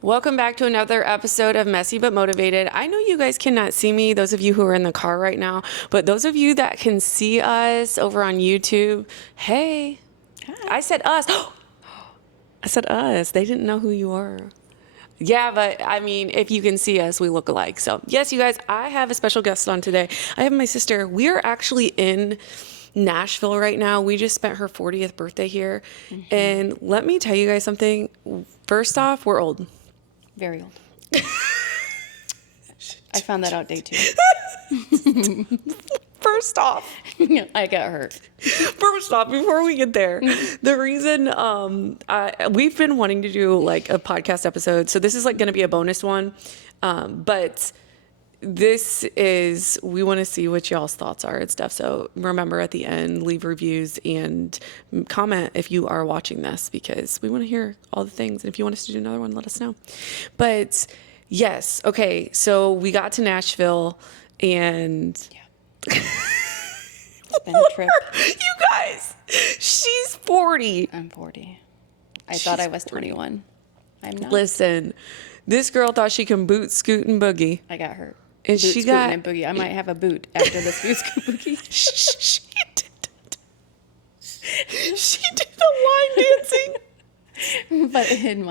Welcome back to another episode of Messy But Motivated. I know you guys cannot see me, those of you who are in the car right now, but those of you that can see us over on YouTube, hey. Hi. I said us. I said us. They didn't know who you were. Yeah, but I mean, if you can see us, we look alike. So yes, you guys, I have a special guest on today. I have my sister. We are actually in Nashville right now. We just spent her 40th birthday here. Mm-hmm. And let me tell you guys something. First off, we're old. Very old. I found that out day 2. First off, I got hurt. First off, before we get there, the reason we've been wanting to do like a podcast episode, so this is like going to be a bonus one, but this is, we want to see what y'all's thoughts are and stuff. So remember at the end, leave reviews and comment if you are watching this, because we want to hear all the things. And if you want us to do another one, let us know. But yes, okay. So we got to Nashville and it's been a trip. You guys, she's 40. I'm 40. I thought I was 21. I'm not. Listen, this girl thought she can boot, scoot, and boogie. I got hurt. And boot, she got and boogie. I might have a boot after this boot, scoot, boogie. She did a line dancing. But in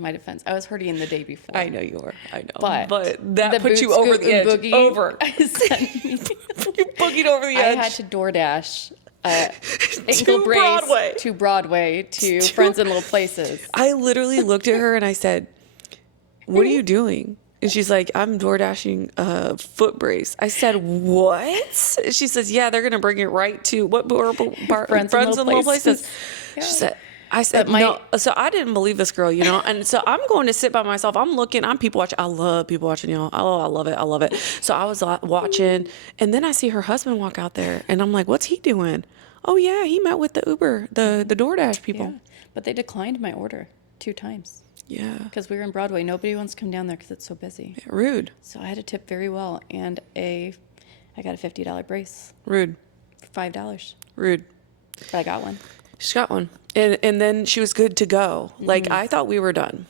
my defense, I was hurting the day before. I know you were. I know. But that put you over the edge. Boogie, over. You boogied over the edge. I had to DoorDash ankle brace to Broadway to Friends in Little Places. I literally looked at her and I said, "What are you doing?" And she's like, "I'm DoorDashing a foot brace." I said, "What?" She says, "Yeah, they're going to bring it right to what Friends in Little Places." Yeah. I said, no. So I didn't believe this girl, you know? And so I'm going to sit by myself. I'm people watching. I love people watching, y'all. Oh, I love it. I love it. So I was watching, and then I see her husband walk out there, and I'm like, what's he doing? Oh, yeah, he met with the Uber, the DoorDash people. Yeah, but they declined my order 2 times. Yeah. Because we were in Broadway. Nobody wants to come down there because it's so busy. Yeah, rude. So I had to tip very well, and I got a $50 brace. Rude. For $5. Rude. But I got one. She got one. And then she was good to go. Mm-hmm. Like, I thought we were done,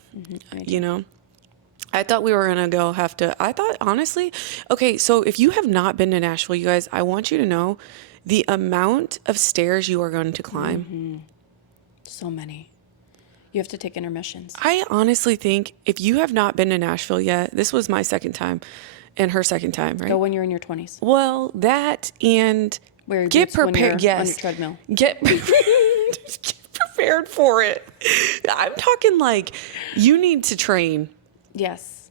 you know? I thought we were going to I thought, honestly, okay, so if you have not been to Nashville, you guys, I want you to know the amount of stairs you are going to climb. Mm-hmm. So many. You have to take intermissions. I honestly think if you have not been to Nashville yet, this was my second time and her second time, right? Go when you're in your 20s. Well, that and get prepared. Yes. On your treadmill. Get prepared for it. I'm talking like you need to train. Yes.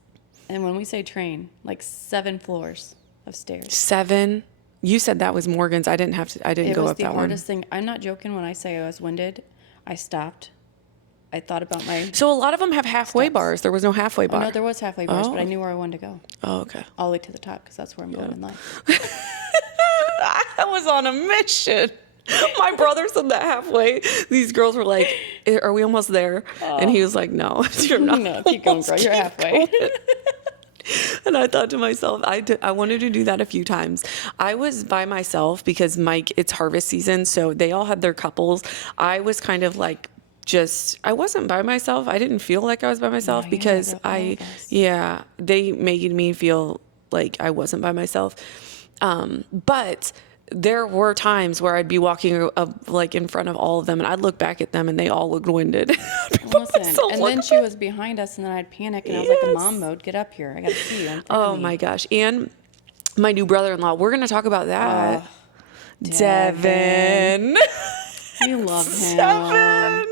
And when we say train, like 7 floors of stairs. 7? You said that was Morgan's. I didn't go up that one. It was the hardest thing. I'm not joking when I say I was winded. I stopped. I thought about So a lot of them have halfway bars. There was no halfway bar. No, there was halfway bars, but I knew where I wanted to go. Oh, okay. All the way to the top, because that's where I'm going in life. I was on a mission. My brother said that halfway. These girls were like, "Are we almost there?" And he was like, "No, you're not. No, keep going, girl. You're halfway." And I thought to myself, I wanted to do that a few times. I was by myself because it's harvest season, so they all had their couples. I was kind of like, I wasn't by myself. I didn't feel like I was by myself because they made me feel like I wasn't by myself. But there were times where I'd be walking like in front of all of them, and I'd look back at them, and they all looked winded. Listen, and then she was behind us, and then I'd panic, and I was like in mom mode. Get up here! I got to see you. Oh my gosh! And my new brother-in-law. We're gonna talk about that. Devin. You love him. Devin.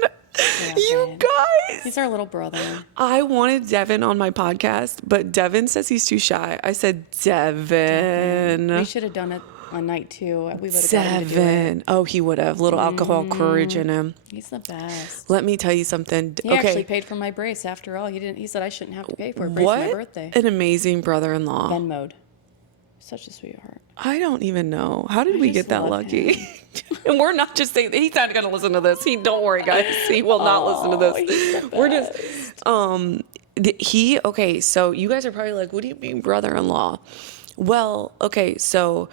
You guys. He's our little brother. I wanted Devin on my podcast, but Devin says he's too shy. I said, Devin. We should have done it on night 2. We would have Devin. Oh, he would have. Little alcohol courage in him. He's the best. Let me tell you something. He actually paid for my brace after all. He said I shouldn't have to pay for a brace for my birthday. An amazing brother-in-law. Ben mode. Such a sweetheart. I don't even know. How did we get that lucky? And we're not just saying, he's not going to listen to this. Don't worry, guys. He will not listen to this. We're just, okay, so you guys are probably like, what do you mean brother-in-law? Well, okay, so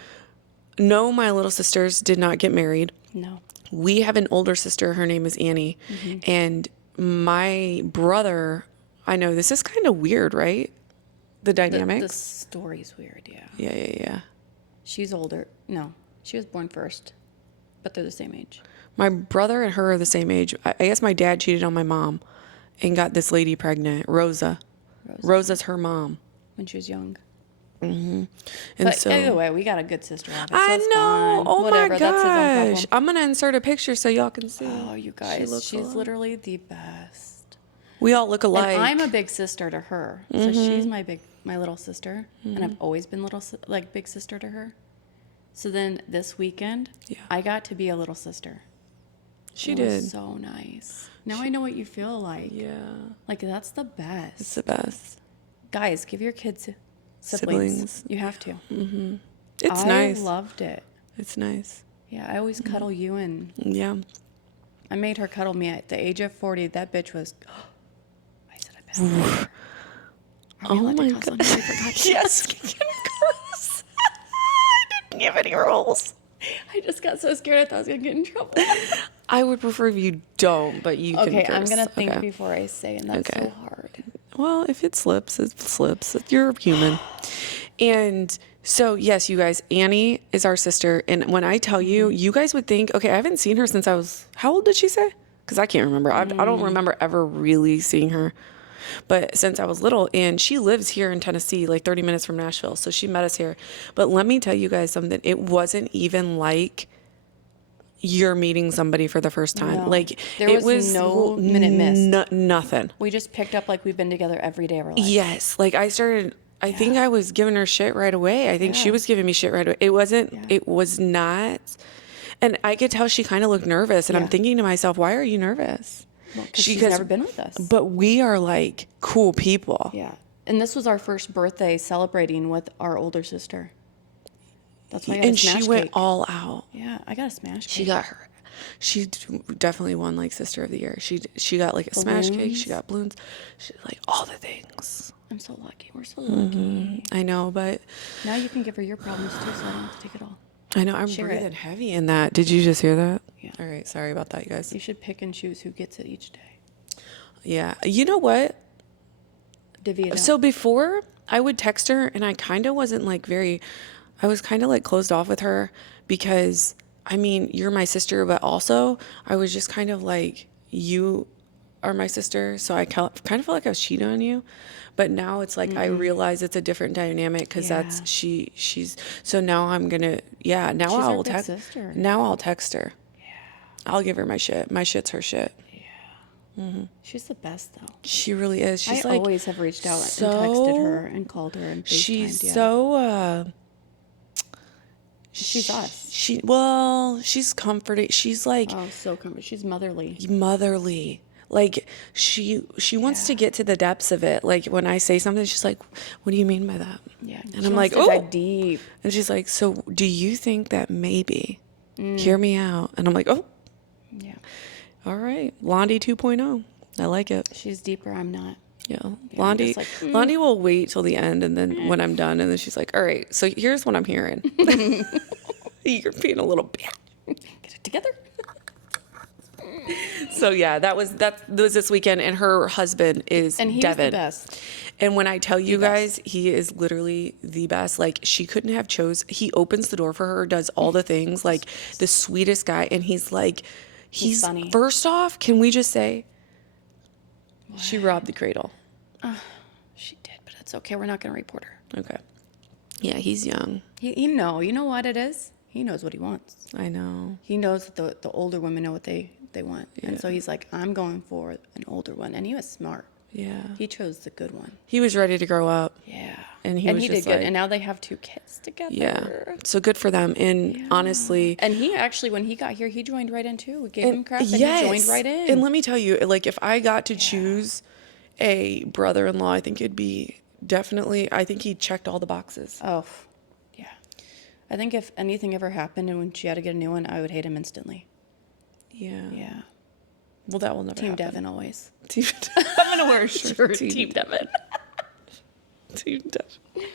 no, my little sisters did not get married. No. We have an older sister. Her name is Annie. Mm-hmm. And my brother, I know this is kind of weird, right? The dynamic. The story's weird, yeah. Yeah. She's older. No, she was born first, but they're the same age. My brother and her are the same age. I guess my dad cheated on my mom and got this lady pregnant, Rosa. Rosa's her mom. When she was young. Mm-hmm. And but so, either way, we got a good sister habit. So I know. Fine. Oh Whatever. my That's his own gosh. problem. I'm going to insert a picture so y'all can see. Oh, you guys. She's literally the best. We all look alike. And I'm a big sister to her. So she's my little sister. And I've always been big sister to her. So then this weekend, I got to be a little sister. She did. It was so nice. Now I know what you feel like. Yeah. Like, that's the best. It's the best. Guys, give your kids siblings. You have to. Mm-hmm. It's nice. I loved it. It's nice. Yeah, I always cuddle you and... Yeah. I made her cuddle me at the age of 40. That bitch was... I said, I bet. Oh my God. Yes. Curse. I didn't give any rules. I just got so scared I thought I was going to get in trouble. I would prefer if you don't, but you can curse. I'm going to think before I say, and that's so hard. Well, if it slips, it slips. You're human. And so, yes, you guys, Annie is our sister. And when I tell you, you guys would think, okay, I haven't seen her since I was, how old did she say? Because I can't remember. I don't remember ever really seeing her. But since I was little, and she lives here in Tennessee, like 30 minutes from Nashville. So she met us here. But let me tell you guys something. It wasn't even like you're meeting somebody for the first time. No. Like there was no minute missed. Nothing. We just picked up like we've been together every day of our life. Yes. Like I think I was giving her shit right away. I think she was giving me shit right away. It was not. And I could tell she kind of looked nervous. And I'm thinking to myself, why are you nervous? Well, because she's never been with us. But we are like cool people. Yeah. And this was our first birthday celebrating with our older sister. That's why I got a smash cake. She went all out. Yeah, I got a smash cake. She got her. She definitely won like Sister of the Year. She got like a smash cake. She got balloons. She like all the things. I'm so lucky. We're so lucky. I know, but now you can give her your problems too, so I don't have to take it all. I know. I'm breathing heavy in that. Did you just hear that? Yeah. All right. Sorry about that, you guys. You should pick and choose who gets it each day. Yeah. You know what? Divvy it up. So before I would text her, and I kind of wasn't like I was kind of like closed off with her because, I mean, you're my sister, but also I was just kind of like, you are my sister. So I kind of felt like I was cheating on you. But now it's like, I realize it's a different dynamic because that's, she's, so now I'm going to, now I'll text her. Now I'll text her. Yeah. I'll give her my shit. My shit's her shit. Mm-hmm. She's the best, though. She really is. She's I always have reached out and texted her and called her and FaceTimed. She's she's us. She's comforting. She's like, oh, so comforting. She's motherly. Motherly. Like she wants to get to the depths of it. Like when I say something, she's like, "What do you mean by that?" Yeah, and I'm like, "Oh, dive deep." And she's like, "So do you think that maybe? Hear me out." And I'm like, "Oh, yeah, all right, Londi 2.0. I like it." She's deeper. I'm not. Yeah, Londi. Like, Londi will wait till the end, and then when I'm done, and then she's like, "All right, so here's what I'm hearing. You're being a little bitch. Get it together." So yeah, that was this weekend, and her husband is and he's Devin. The best. And when I tell you guys, he is literally the best. Like she couldn't have chose. He opens the door for her, does all the things, like the sweetest guy, and he's like, he's funny. First off, can we just say, she robbed the cradle. She did, but it's okay. We're not going to report her. Okay. Yeah, he's young. You know what it is. He knows what he wants. I know. He knows that the older women know what they want. Yeah. And so he's like, I'm going for an older one. And he was smart. Yeah. He chose the good one. He was ready to grow up. Yeah. And he did good. And now they have 2 kids together. Yeah. So good for them. And honestly. And he actually, when he got here, he joined right in too. We gave him crap and he joined right in. And let me tell you, like if I got to choose a brother-in-law, I think it'd be definitely, I think he checked all the boxes. Oh, yeah. I think if anything ever happened and when she had to get a new one, I would hate him instantly. Yeah. Yeah. Well, that will never Team happen. Devin always. I'm going to wear a shirt. Team Devin. Team Devin.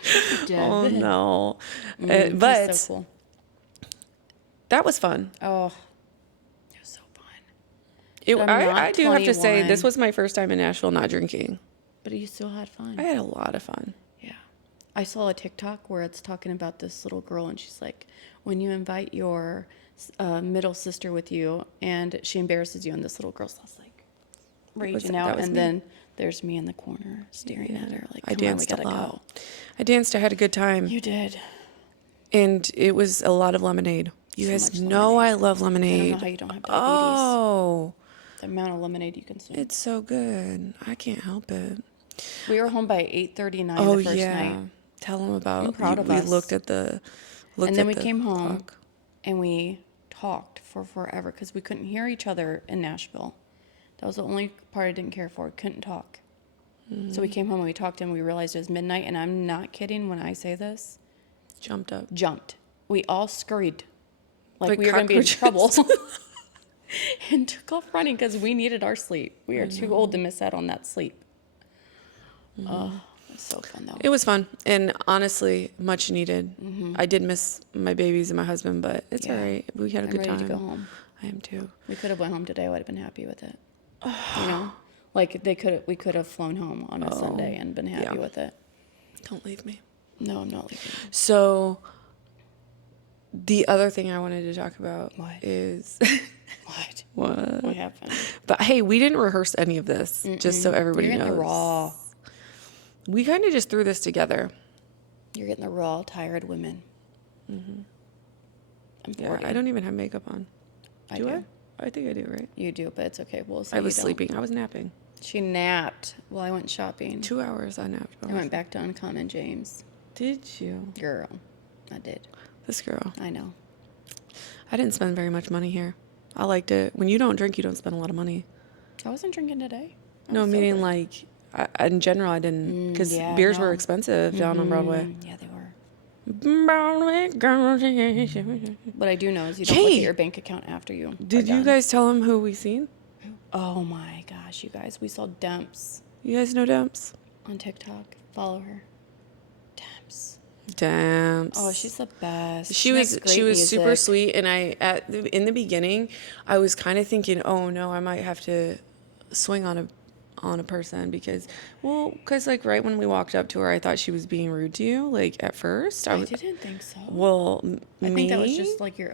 Devin. Oh, no. But so cool. That was fun. Oh, it was so fun. I do have to say, this was my first time in Nashville not drinking. But you still had fun. I had a lot of fun. Yeah. I saw a TikTok where it's talking about this little girl, and she's like, when you invite your middle sister with you, and she embarrasses you, and this little girl's just like raging out, and then there's me in the corner staring at her like, come on, we gotta go. I danced. I had a good time. You did. And it was a lot of lemonade. You guys know I love lemonade. I don't know how you don't have diabetes. Oh. The amount of lemonade you consume. It's so good. I can't help it. We were home by 8:39 the first night. Tell them about. I'm proud of us. We looked at the. And then we came home and we talked for forever because we couldn't hear each other in Nashville. That was the only part I didn't care for. We couldn't talk. So we came home and we talked, and we realized it was midnight. And I'm not kidding when I say this. Jumped. We all scurried like we were going to be in trouble. And took off running because we needed our sleep. We are too old to miss out on that sleep. Oh, it was so fun though. It was fun and honestly much needed. I did miss my babies and my husband, but it's all right. We had a good time. I'm ready to go home. I am too. We could have went home today. I would have been happy with it. You know, like we could have flown home on a Sunday and been happy with it. Don't leave me. No, I'm not leaving. So the other thing I wanted to talk about is what happened? But hey, we didn't rehearse any of this, just so everybody You're knows. getting the raw. We kind of just threw this together. You're getting the raw, tired women. I'm 40. Yeah, I don't even have makeup on. Do I? I think I do, right? You do, but it's okay. We'll say I was sleeping. I was napping. She napped while I went shopping. 2 hours I napped. I went back to Uncommon James. Did you? Girl, I did. This girl. I know. I didn't spend very much money here. I liked it. When you don't drink, you don't spend a lot of money. I wasn't drinking today. No, meaning like, in general, I didn't. Because beers were expensive down on Broadway. Yeah, they were. Did What I do know is you don't look at your bank account after you. you guys tell him who we seen? Oh my gosh, you guys. We saw Demps You guys know Demps? on TikTok. Follow her. Demps. Demps. Oh, she's the best. She was super sweet, and in the beginning, I was kind of thinking, oh no, I might have to swing on a person because like right when we walked up to her, I thought she was being rude to you. Like at first, I didn't think so. Well, I think that was just like your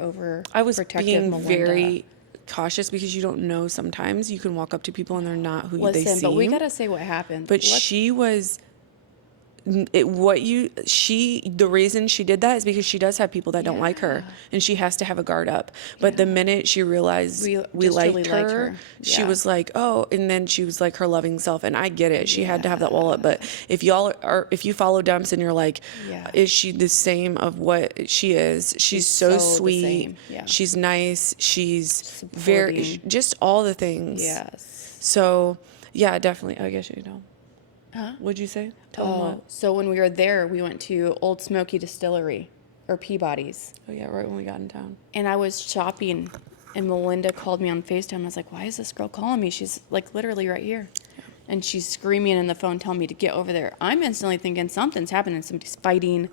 I was being Melinda. very cautious because you don't know. Sometimes you can walk up to people and they're not who they seem. But we gotta say what happened. But she was. The reason she did that is because she does have people that don't like her, and she has to have a guard up. But the minute she realized we liked her, she was like, oh, and then she was like her loving self. And I get it. She had to have that wall up. But if you follow Dumps and you're like, is she the same of what she is? She's so sweet. She's nice. She's supporting. Just all the things. Yes. So yeah, definitely. I guess you know. Huh? What'd you say? Tell them what. So when we were there, we went to Old Smoky Distillery, or Peabody's. Oh, yeah, right when we got in town. And I was shopping, and Melinda called me on FaceTime. I was like, why is this girl calling me? She's, like, literally right here. Yeah. And she's screaming in the phone, telling me to get over there. I'm instantly thinking, something's happening. Somebody's fighting.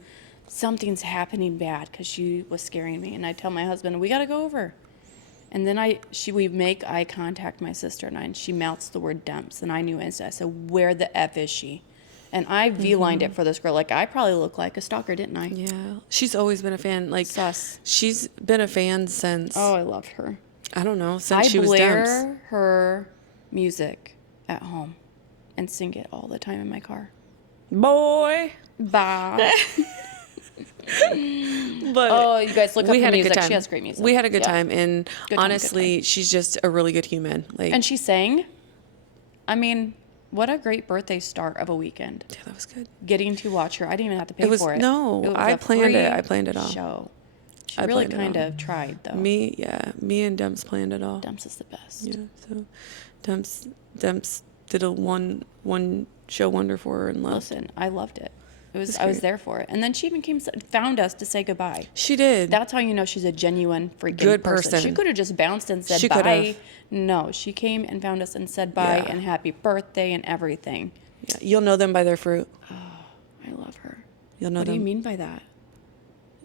Something's happening bad, because she was scaring me. And I tell my husband, we got to go over. And then we make eye contact, my sister and I, and she mouths the word Demps, and I knew instantly. I said, where the F is she? And I V-lined it for this girl. Like, I probably look like a stalker, didn't I? Yeah. She's always been a fan. Like, sus. She's been a fan since... Oh, I loved her. I don't know, since she was Demps. I blare her music at home and sing it all the time in my car. Boy. Bye. But you guys look up her music. She has great music. We had a good time, and honestly, she's just a really good human. Like, and she sang. I mean, what a great birthday start of a weekend. Yeah, that was good. Getting to watch her. I didn't even have to pay for it. No, I planned it. I planned it all. Show. She really kind of tried, though. Me and Demps planned it all. Demps is the best. Yeah, so Demps did a one show wonder for her and left. Listen, I loved it. I was there for it. And then she even found us to say goodbye. She did. That's how you know she's a genuine freaking good person. She could have just bounced and said bye. No, she came and found us and said bye and happy birthday and everything. Yeah, you'll know them by their fruit. Oh, I love her. You'll know them. What do you mean by that?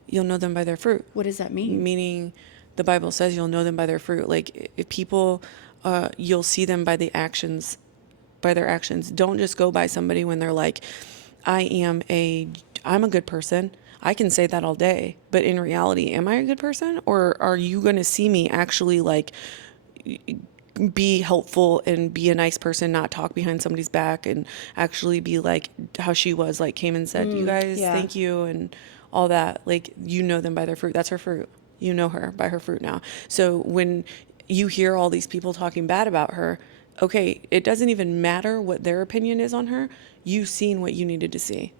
You'll know them by their fruit. What does that mean? Meaning, the Bible says you'll know them by their fruit. Like, if people, you'll see them by the actions by their actions. Don't just go by somebody when they're like, I'm a good person. I can say that all day, but in reality, am I a good person? Or are you going to see me actually like be helpful and be a nice person, not talk behind somebody's back, and actually be like how she was, like came and said, you guys, thank you, and all that. Like, you know them by their fruit. That's her fruit. You know her by her fruit now. So when you hear all these people talking bad about her, okay, it doesn't even matter what their opinion is on her. You've seen what you needed to see.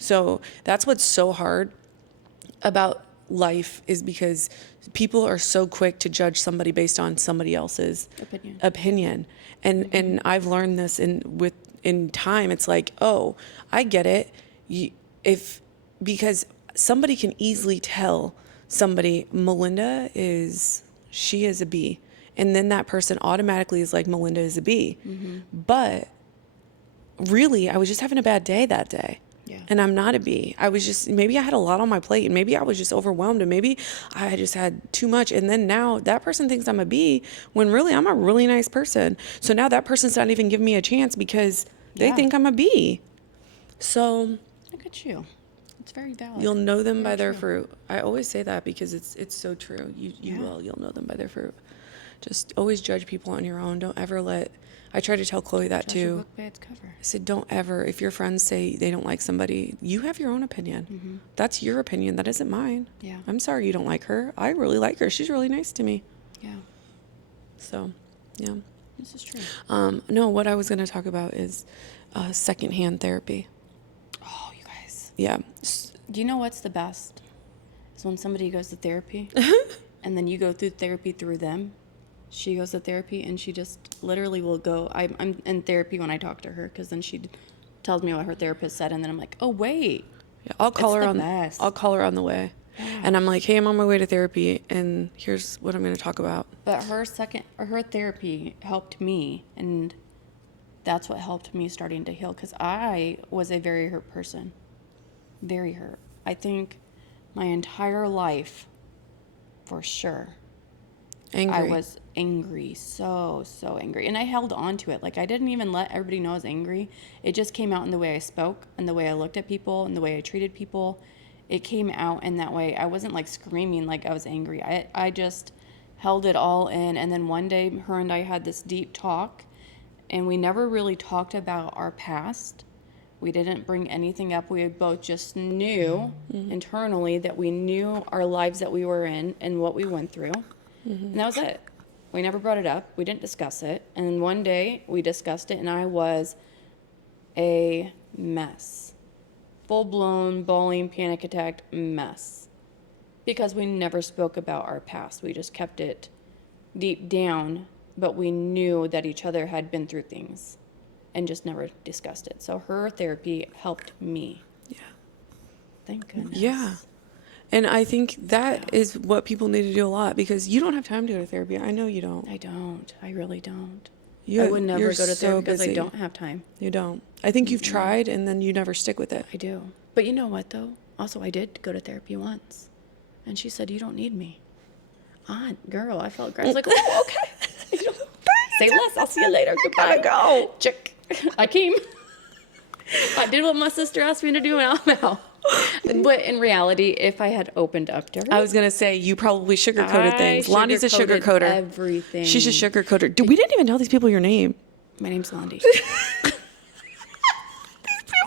So that's what's so hard about life, is because people are so quick to judge somebody based on somebody else's opinion. And I've learned this in time. It's like, oh, I get it. Because somebody can easily tell somebody, Melinda she is a B. And then that person automatically is like, Melinda is a B. But really, I was just having a bad day that day. Yeah. And I'm not a B. Maybe I had a lot on my plate, and maybe I was just overwhelmed, and maybe I just had too much. And then now that person thinks I'm a B when really I'm a really nice person. So now that person's not even giving me a chance because they think I'm a B. So look at you. It's very valid. You'll know them by their fruit. I always say that because it's so true. You'll know them by their fruit. Just always judge people on your own. Don't ever I try to tell Chloe that too. Book by its cover. I said, don't ever, if your friends say they don't like somebody, you have your own opinion. That's your opinion. That isn't mine. Yeah. I'm sorry you don't like her. I really like her. She's really nice to me. Yeah. So, yeah. This is true. No, what I was going to talk about is secondhand therapy. Oh, you guys. Yeah. Do you know what's the best? Is when somebody goes to therapy and then you go through therapy through them. She goes to therapy and she just literally will go. I'm in therapy when I talk to her, because then she tells me what her therapist said, and then I'm like, oh wait. Yeah, I'll call her on the way. Yeah. And I'm like, hey, I'm on my way to therapy, and here's what I'm going to talk about. But her therapy helped me, and that's what helped me starting to heal, because I was a very hurt person. Very hurt. I think my entire life, for sure. Angry. I was angry, so angry. And I held on to it. Like, I didn't even let everybody know I was angry. It just came out in the way I spoke, and the way I looked at people, and the way I treated people. It came out in that way. I wasn't like screaming like I was angry. I just held it all in. And then one day, her and I had this deep talk, and we never really talked about our past. We didn't bring anything up. We both just knew internally that we knew our lives that we were in and what we went through. And that was it. We never brought it up. We didn't discuss it. And one day we discussed it, and I was a mess. Full-blown bawling, panic attack mess. Because we never spoke about our past. We just kept it deep down, but we knew that each other had been through things and just never discussed it. So her therapy helped me. Yeah. Thank goodness. Yeah. And I think that is what people need to do a lot, because you don't have time to go to therapy. I know you don't. I don't. I really don't. I would never go to therapy because I don't have time. You don't. I think you've tried, and then you never stick with it. I do. But you know what, though? Also, I did go to therapy once. And she said, you don't need me. Girl, I felt great. I was like, oh, okay. Say less. I'll see you later. Goodbye. Go. Check. I came. I did what my sister asked me to do, and I'm out. But in reality, if I had opened up to her, I was gonna say you probably sugarcoated things. Londi's a sugarcoater. Everything. She's a sugarcoater. Dude, we didn't even tell these people your name. My name's Londi. These people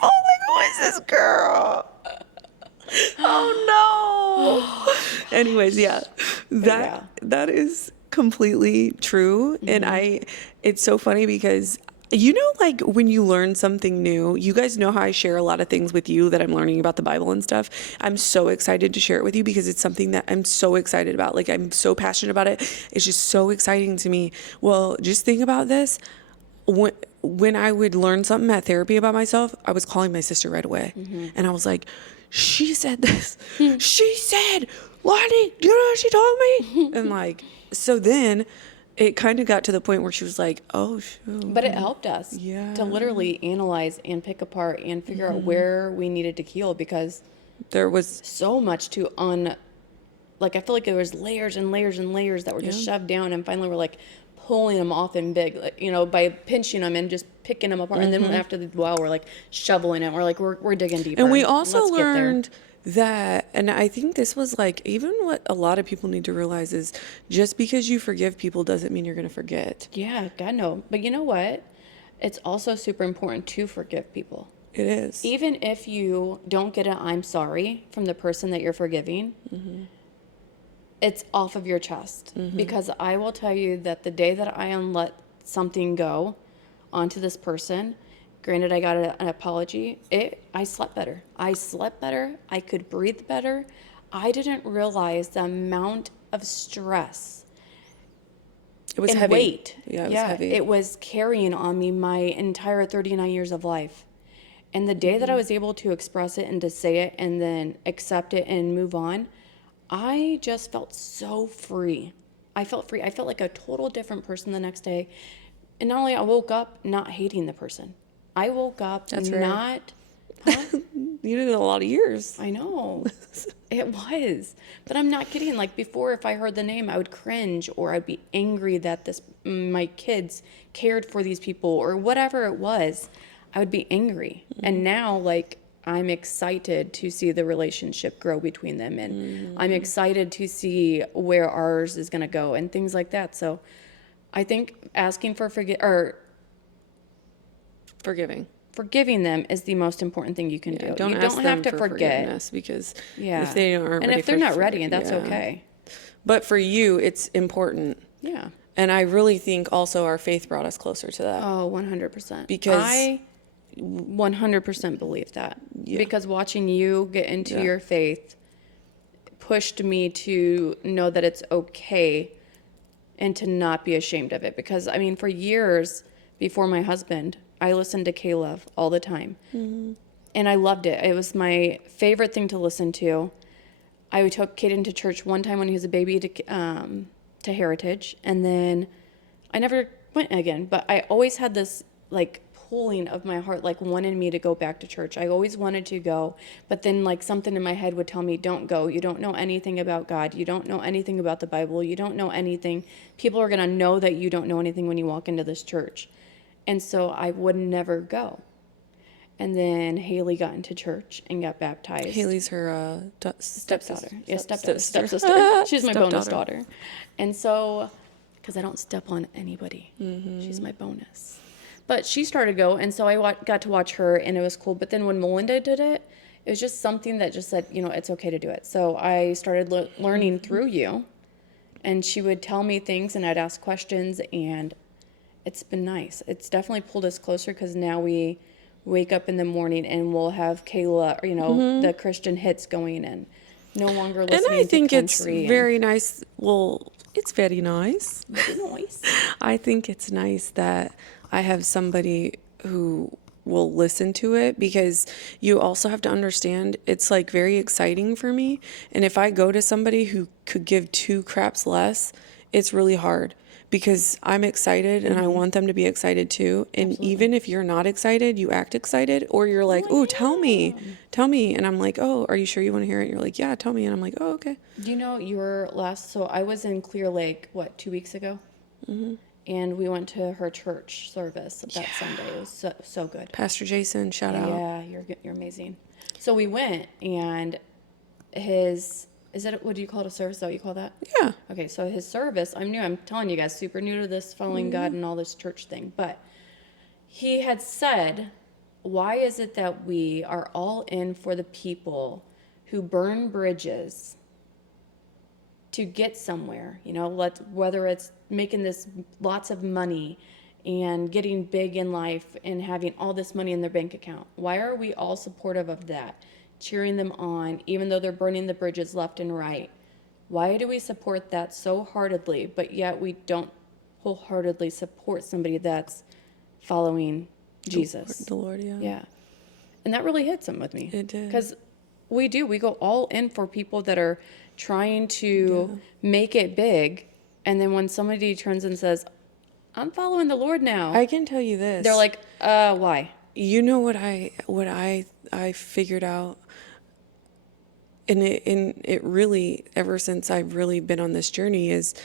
are like, who is this girl? Oh no. Anyways, yeah, that is completely true, and it's so funny because. You know, like when you learn something new, you guys know how I share a lot of things with you that I'm learning about the Bible and stuff. I'm so excited to share it with you because it's something that I'm so excited about. Like, I'm so passionate about it. It's just so exciting to me. Well, just think about this. When I would learn something at therapy about myself, I was calling my sister right away. And I was like, she said this. She said, Londi, you know what she told me? And like, so then it kind of got to the point where she was like, oh, shoot. But it helped us to literally analyze and pick apart and figure out where we needed to heal, because there was so much I feel like there was layers and layers and layers that were just shoved down, and finally we're like, pulling them off in big, like, by pinching them and just picking them apart. And then after the while, we're like shoveling it. We're like, we're digging deeper. And we also Let's get there. learned that, and I think this was like, even what a lot of people need to realize is just because you forgive people doesn't mean you're going to forget. Yeah, God, no. But you know what? It's also super important to forgive people. It is. Even if you don't get an I'm sorry from the person that you're forgiving, it's off of your chest. Because I will tell you that the day that I let something go onto this person, granted I got an apology, I slept better. I could breathe better. I didn't realize the amount of stress. It was and heavy. Weight. Yeah, it was heavy. It was carrying on me my entire 39 years of life. And the day that I was able to express it and to say it and then accept it and move on, I just felt so free. I felt free. I felt like a total different person the next day. And not only I woke up not hating the person. I woke up That's not... You did it a lot of years. I know. It was. But I'm not kidding. Like before, if I heard the name, I would cringe or I'd be angry that my kids cared for these people or whatever it was. I would be angry. And now, like, I'm excited to see the relationship grow between them. And I'm excited to see where ours is going to go and things like that. So I think asking for forgiving them is the most important thing you can do. Don't You ask don't them have to for forget. forgiveness because Yeah. if they aren't and ready if they're for not ready, that's yeah. okay. But for you, it's important. Yeah. And I really think also our faith brought us closer to that. Oh, 100%. Because I 100% believe that. Yeah. Because watching you get into your faith pushed me to know that it's okay and to not be ashamed of it. Because, I mean, for years before my husband, I listened to K-Love all the time. And I loved it. It was my favorite thing to listen to. I took Kaden to church one time when he was a baby to Heritage. And then I never went again. But I always had this, like, pulling of my heart, like, wanted me to go back to church. I always wanted to go. But then, like, something in my head would tell me, don't go. You don't know anything about God. You don't know anything about the Bible. You don't know anything. People are going to know that you don't know anything when you walk into this church. And so I would never go. And then Haley got into church and got baptized. Haley's her stepdaughter. Yeah, stepsister. stepsister. She's my bonus daughter. And so, because I don't step on anybody. She's my bonus. But she started to go, and so I got to watch her, and it was cool. But then when Melinda did it, it was just something that just said, it's okay to do it. So I started learning through you, and she would tell me things, and I'd ask questions, and it's been nice. It's definitely pulled us closer because now we wake up in the morning and we'll have Kayla, the Christian hits going and no longer listening to country. And I think it's very nice. Well, it's very nice. I think it's nice that I have somebody who will listen to it because you also have to understand it's like very exciting for me. And if I go to somebody who could give two craps less, it's really hard. Because I'm excited and I want them to be excited too. And even if you're not excited, you act excited or you're like, oh, tell me. And I'm like, oh, are you sure you want to hear it? And you're like, yeah, tell me. And I'm like, oh, okay. So I was in Clear Lake, 2 weeks ago? And we went to her church service that Sunday. It was so good. Pastor Jason, shout out. Yeah, you're amazing. So we went and what do you call it, a service? Is that what you call that? Yeah. Okay, so his service, I'm telling you guys, super new to this following God and all this church thing. But he had said, why is it that we are all in for the people who burn bridges to get somewhere? Whether it's making this lots of money and getting big in life and having all this money in their bank account. Why are we all supportive of that? Cheering them on, even though they're burning the bridges left and right. Why do we support that so heartedly, but yet we don't wholeheartedly support somebody that's following Jesus? The Lord, yeah. Yeah. And that really hit something with me. It did. Because we go all in for people that are trying to make it big, and then when somebody turns and says, I'm following the Lord now. I can tell you this. They're like, why? You know what I figured out, and it really, ever since I've really been on this journey, is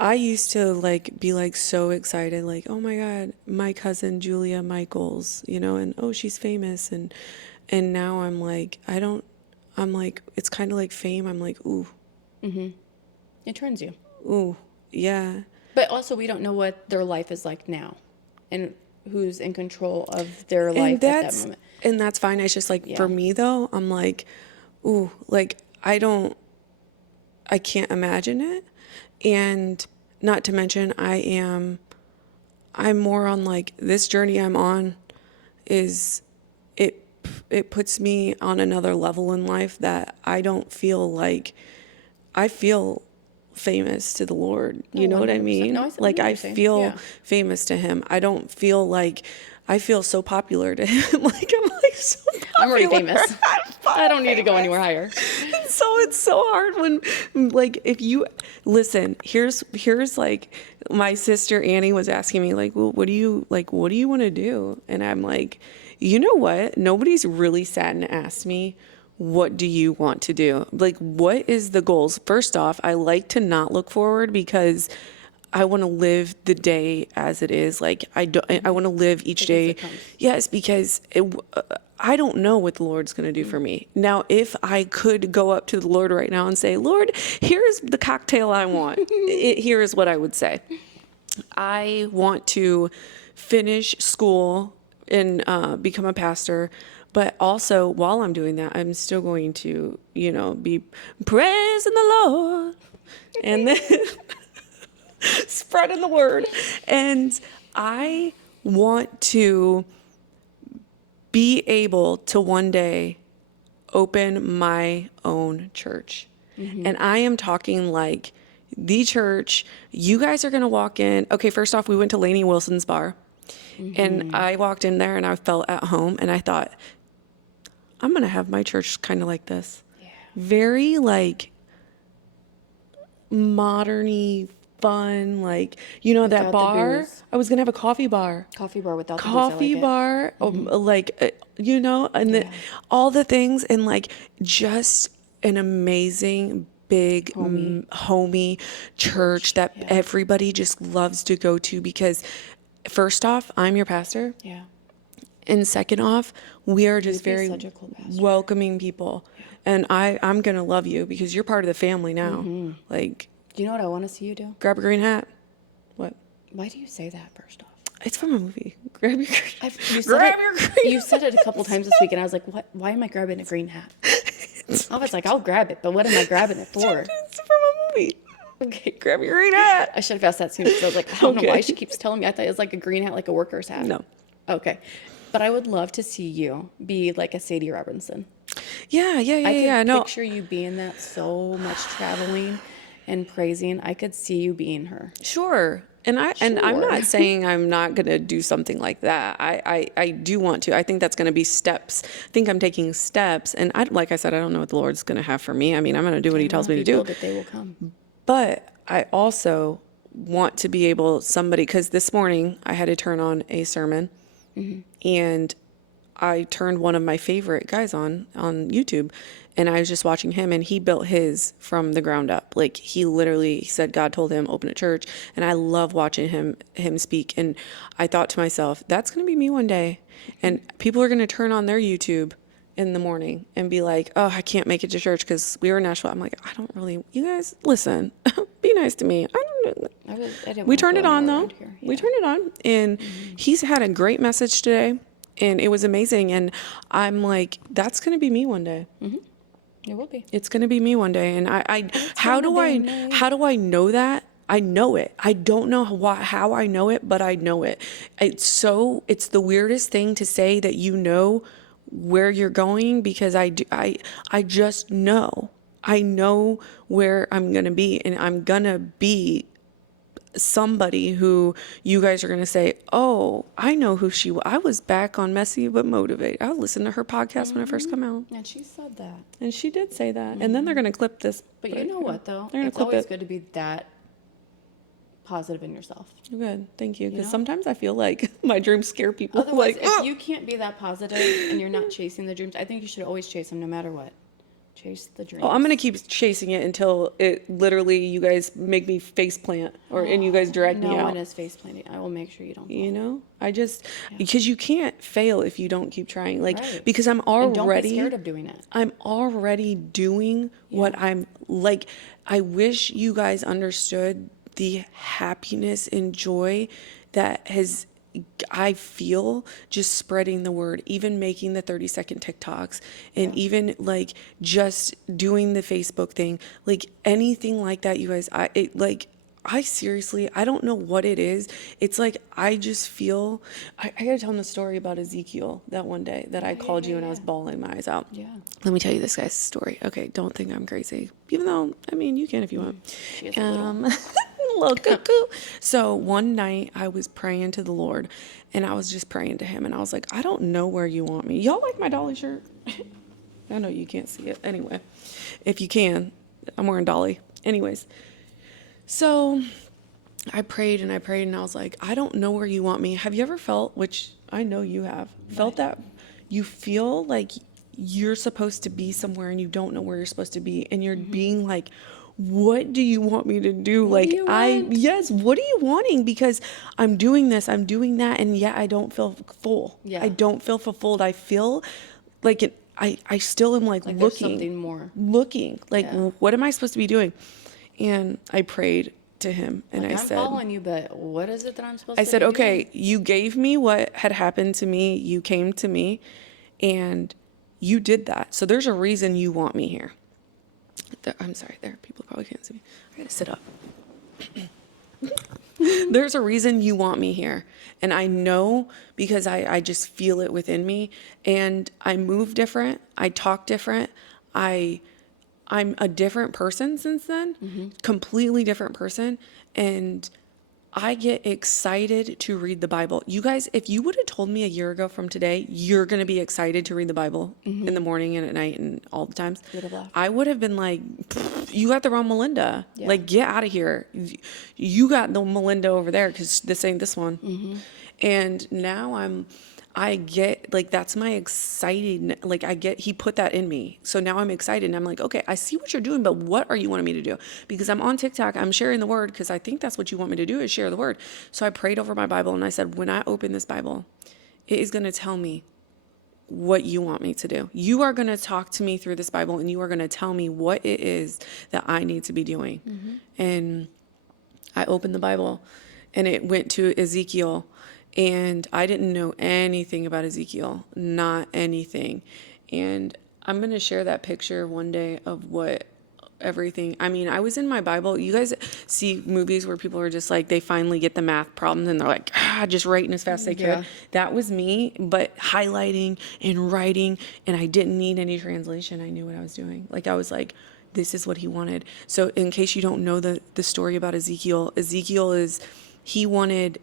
I used to like be like so excited, like, oh my God, my cousin Julia Michaels, you know, and oh, she's famous. And now I'm like, I'm like, it's kind of like fame. I'm like, ooh, It turns you. ooh, yeah. But also, we don't know what their life is like now and who's in control of their And life at that moment. and that's fine. It's just like, Yeah. for me though, I'm like, ooh, like, I can't imagine it. And not to mention, I'm more on like this journey I'm on is it it puts me on another level in life that I don't feel like I feel famous to the Lord. You know what I 100%. mean? No, I Like know what I you're saying. feel Yeah. famous to him. I don't feel like I feel so popular to him. Like I'm like so popular. I'm already famous. I don't need to go famous. anywhere higher. And so it's so hard when like if you listen, here's like my sister Annie was asking me like, well, what do you want to do? And I'm like, you know what? Nobody's really sat and asked me, what do you want to do? Like, what is the goals? First off, I like to not look forward because I want to live the day as it is. Like I want to live each day. it comes. Yes, because I don't know what the Lord's going to do for me. Now, if I could go up to the Lord right now and say, Lord, here's the cocktail I want. Here is what I would say. I want to finish school and become a pastor. But also, while I'm doing that, I'm still going to, you know, be praising the Lord. And then spreading the word. And I want to be able to one day open my own church. And I am talking like the church. You guys are going to walk in. Okay, first off, we went to Lainey Wilson's bar. And I walked in there and I felt at home. And I thought, I'm going to have my church kind of like this. Yeah. Very like modern-y, fun, like, you know, that Without the bar. booze. I was going to have a coffee bar. Coffee bar without Coffee the booze. I like it. bar, you know, and Yeah. all the things, and like just an amazing big homey church that Yeah. everybody just loves to go to because first off, I'm your pastor. Yeah. And second off, we are just You'd be very such a cool pastor. welcoming people. And I'm going to love you because you're part of the family now. Like, Do you know what I want to see you do? grab a green hat. What? Why do you say that first off? It's from a movie. Grab your You said grab it, your green You said it a couple times this week, and I was like, "What? Why am I grabbing a green hat?" I was like, "I'll grab it, but what am I grabbing it for?" It's from a movie. Okay, grab your green hat. I should have asked that sooner because I was like, I don't know why Okay. she keeps telling me. I thought it was like a green hat, like a worker's hat. No. Okay. But I would love to see you be like a Sadie Robinson. Yeah. I could No. picture you being that, so much traveling and praising. I could see you being her. Sure. And I'm Sure. not saying I'm not going to do something like that. I do want to. I think that's going to be steps. I think I'm taking steps. And like I said, I don't know what the Lord's going to have for me. I mean, I'm going to do what he tells me to do. That they will come. But I also want to be able because this morning I had to turn on a sermon and I turned one of my favorite guys on YouTube and I was just watching him and he built his from the ground up. Like he said God told him open a church and I love watching him speak. And I thought to myself, that's going to be me one day. And people are going to turn on their YouTube in the morning and be like, oh, I can't make it to church because we were in Nashville. I'm like, you guys, listen, be nice to me. I didn't We want to turned go it on anywhere though. around here. We Yeah. turned it on and he's had a great message today and it was amazing. And I'm like, that's going to be me one day. It will be. It's going to be me one day. And how do I know that? I know it. I don't know how I know it, but I know it. It's the weirdest thing to say that you know where you're going because I just know. I know where I'm going to be and I'm going to be somebody who you guys are going to say, oh, I know who she was. I was back on Messy but Motivated. I listened to her podcast when I first come out. And she said that. And she did say that. And then they're going to clip this. But you know what, though? They're going to It's clip always it. good to be that positive in yourself. Good. Thank you. Because know? sometimes I feel like my dreams scare people. Otherwise, like, if you can't be that positive and you're not chasing the dreams, I think you should always chase them no matter what. Chase the dream. Oh, I'm going to keep chasing it until it literally, you guys make me face plant and you guys drag me No out. one is face planting. I will make sure you don't fall. You know, because you can't fail if you don't keep trying. Like, because I'm And don't be already scared of doing it. I'm already doing what I'm like. I wish you guys understood the happiness and joy that I feel just spreading the word, even making the 30-second TikToks and even like just doing the Facebook thing, like anything like that, you guys, I seriously, I don't know what it is. It's like, I just feel, I gotta tell them the story about Ezekiel that one day that I called you and I was bawling my eyes out. Yeah. Let me tell you this guy's story. Okay, don't think I'm crazy. Even though, I mean, you can if you want. She is a little. Little cuckoo. So one night I was praying to the Lord and I was just praying to him and I was like, I don't know where you want me. Y'all like my Dolly shirt? I know you can't see it. Anyway, if you can, I'm wearing Dolly. Anyways, so I prayed and I prayed and I was like, I don't know where you want me. Have you ever felt, which I know you have, felt that you feel like you're supposed to be somewhere and you don't know where you're supposed to be and you're being like, what do you want me to do? What do you want? Yes, what are you wanting? Because I'm doing this, I'm doing that, and yet I don't feel full. Yeah. I don't feel fulfilled. I feel like I still am like There's looking. something more. Looking. Like, Yeah. what am I supposed to be doing? And I prayed to him and Like, I I'm said, following you, but what is it that I'm supposed I to said, be okay, doing? you gave me what had happened to me. You came to me and you did that. So there's a reason you want me here. I'm sorry, there, people probably can't see me. I gotta sit up. There's a reason you want me here. And I know because I just feel it within me. And I move different. I talk different. I'm a different person since then, completely different person. And I get excited to read the Bible. You guys, if you would have told me a year ago from today, you're going to be excited to read the Bible in the morning and at night and all the times, Would have laughed. I would have been like, you got the wrong Melinda. Yeah. Like, get out of here. You got the Melinda over there because this ain't this one. And now I get, like, that's my exciting, like, he put that in me. So now I'm excited and I'm like, okay, I see what you're doing, but what are you wanting me to do? Because I'm on TikTok, I'm sharing the word because I think that's what you want me to do is share the word. So I prayed over my Bible and I said, when I open this Bible, it is going to tell me what you want me to do. You are going to talk to me through this Bible and you are going to tell me what it is that I need to be doing. And I opened the Bible and it went to Ezekiel. And I didn't know anything about Ezekiel, not anything. And I'm going to share that picture one day of what everything, I mean, I was in my Bible. You guys see movies where people are just like, they finally get the math problem and they're like, just writing as fast as they could. That was me, but highlighting and writing. And I didn't need any translation. I knew what I was doing. Like, I was like, this is what he wanted. So in case you don't know the story about Ezekiel, he wanted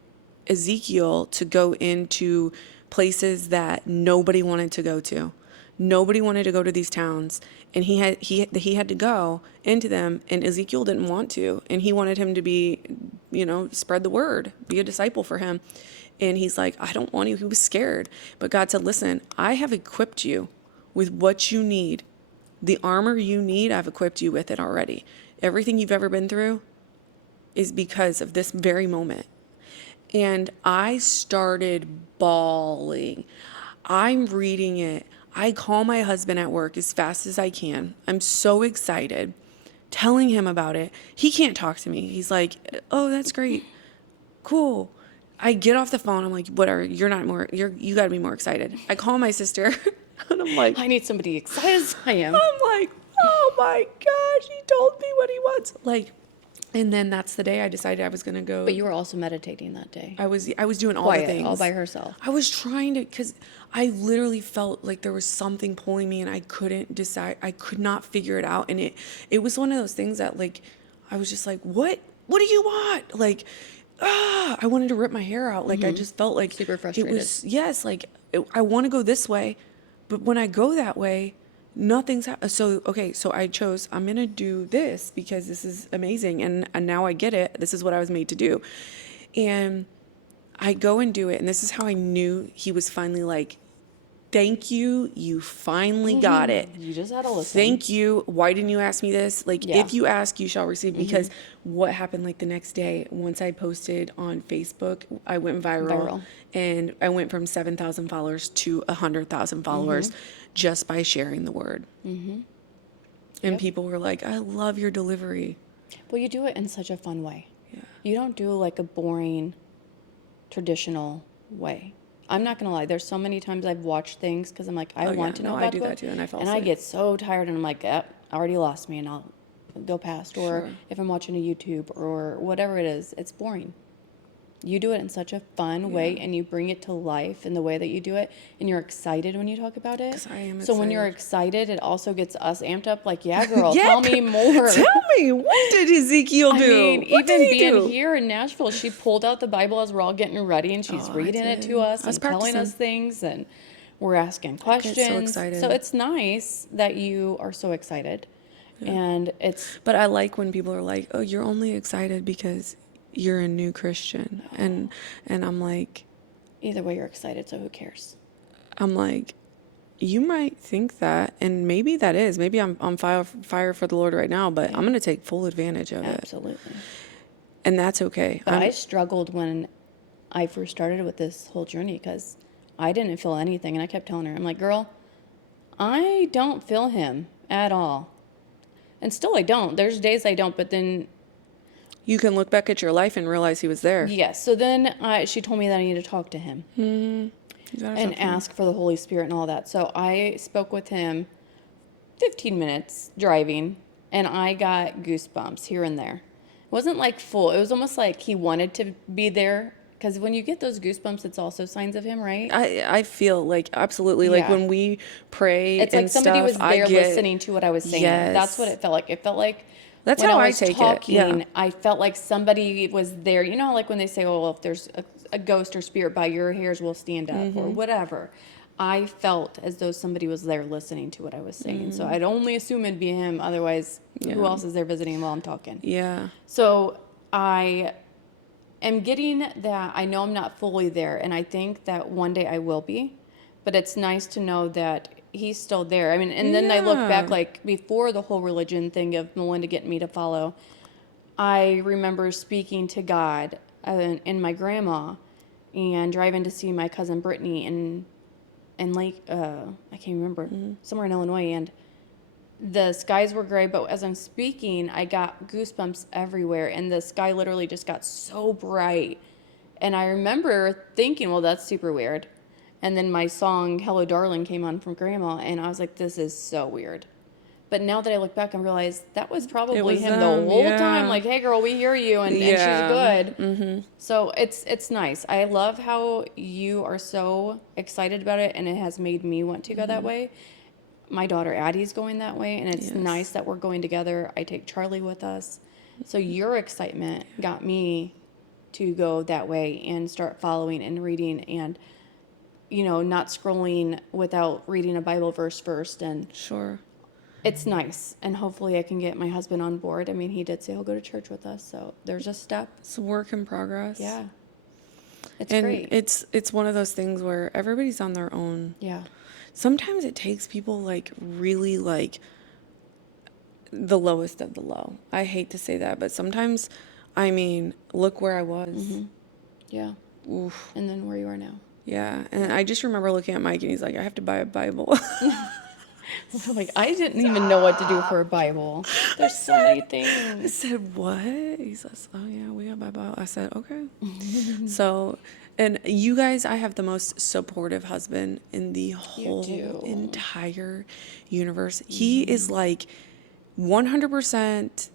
Ezekiel to go into places that nobody wanted to go to. Nobody wanted to go to these towns, and he had to go into them, and Ezekiel didn't want to, and he wanted him to be, spread the word, be a disciple for him. And he's like, I don't want you. He was scared, but God said, listen, I have equipped you with what you need. The armor you need, I've equipped you with it already. Everything you've ever been through is because of this very moment. And I started bawling. I'm reading it. I call my husband at work as fast as I can. I'm so excited, telling him about it. He can't talk to me. He's like, oh, that's great. Cool. I get off the phone. I'm like, whatever. You got to be more excited. I call my sister and I'm like, I need somebody excited as I am. I'm like, oh my gosh, he told me what he wants. Like, and then that's the day I decided I was going to go. But you were also meditating that day. I was doing all Quiet, the things. all by herself. I was trying to, because I literally felt like there was something pulling me and I couldn't decide. I could not figure it out. And it was one of those things that, like, I was just like, what do you want? Like, I wanted to rip my hair out. Like, I just felt like Super frustrated. It was, yes, like, I want to go this way. But when I go that way, nothing's happened. So I chose, I'm going to do this because this is amazing. And now I get it. This is what I was made to do. And I go and do it. And this is how I knew he was finally like, thank you. You finally got it. You just had to listen. Thank you. Why didn't you ask me this? Like, Yeah. if you ask, you shall receive. Because what happened like the next day, once I posted on Facebook, I went viral. And I went from 7,000 followers to 100,000 followers just by sharing the word. And people were like, I love your delivery. Well, you do it in such a fun way. Yeah. You don't do like a boring, traditional way. I'm not going to lie. There's so many times I've watched things because I'm like, I want to know about I do the that too, and I fall And I asleep. get so tired and I'm like, already lost me and I'll go past. Or Sure. if I'm watching a YouTube or whatever it is, it's boring. You do it in such a fun way and you bring it to life in the way that you do it and you're excited when you talk about it. 'Cause I am So when you're excited. excited, it also gets us amped up like, yeah, girl, Yeah, tell me more. Tell me, what did Ezekiel do? I mean, What even did he being do? here in Nashville, she pulled out the Bible as we're all getting ready and she's Oh, I reading it did. to us I was and telling us practicing. things and we're asking questions. excited. So it's nice that you are so excited. And it's But I like when people are like, oh, you're only excited because you're a new Christian. And I'm like, either way you're excited, so who cares? you might think that, and maybe that is. Maybe I'm on fire for the Lord right now, but I'm going to take full advantage of it. Absolutely. And that's okay. But I struggled when I first started with this whole journey because I didn't feel anything. And I kept telling her, I'm like, girl, I don't feel him at all. And still I don't. There's days I don't, but then You can look back at your life and realize he was there. yes. So then she told me that I need to talk to him You gotta and talk to him. ask for the Holy Spirit and all that. So I spoke with him 15 minutes driving and I got goosebumps here and there. It wasn't like full. It was almost like he wanted to be there. Because when you get those goosebumps, it's also signs of him, right? I feel like absolutely like Yeah. when we pray It's and like somebody stuff, was there listening to what I was saying. Yes. That's what it felt like. It felt like That's when how I I was take it, talking, yeah. I felt like somebody was there. You know, like when they say, "Oh, well, if there's a ghost or spirit by your hairs, will stand up," or whatever. I felt as though somebody was there listening to what I was saying. So I'd only assume it'd be him. Otherwise, who Yeah. else is there visiting while I'm talking? Yeah. So I am getting that I know I'm not fully there, and I think that one day I will be, but it's nice to know that he's still there. I mean, and then I look back, Yeah. like before the whole religion thing of Melinda getting me to follow, I remember speaking to God and my grandma and driving to see my cousin Brittany in Lake, I can't remember, somewhere in Illinois, and the skies were gray, but as I'm speaking, I got goosebumps everywhere, and the sky literally just got so bright. And I remember thinking, well, that's super weird. And then my song, Hello Darling, came on from Grandma, and I was like, this is so weird. But now that I look back and realize that was probably was him the them, whole yeah. time, like, hey, girl, we hear you, and she's good. So it's nice. I love how you are so excited about it, and it has made me want to go that way. My daughter Addie's going that way, and it's Yes. nice that we're going together. I take Charlie with us. So your excitement got me to go that way and start following and reading and, not scrolling without reading a Bible verse first. And Sure. it's nice. And hopefully I can get my husband on board. I mean, he did say he'll go to church with us. So there's a step. It's a work in progress. Yeah. It's And great. it's one of those things where everybody's on their own. Yeah. Sometimes it takes people like really like the lowest of the low. I hate to say that, but sometimes, I mean, look where I was. Yeah. Oof. And then where you are now. Yeah. And I just remember looking at Mike and he's like, I have to buy a Bible. Like, I didn't even know what to do for a Bible. There's so many I things. said, what? He says, oh yeah, we got Bible. I said, okay. So, and you guys, I have the most supportive husband in the whole do. entire universe. He is like 100%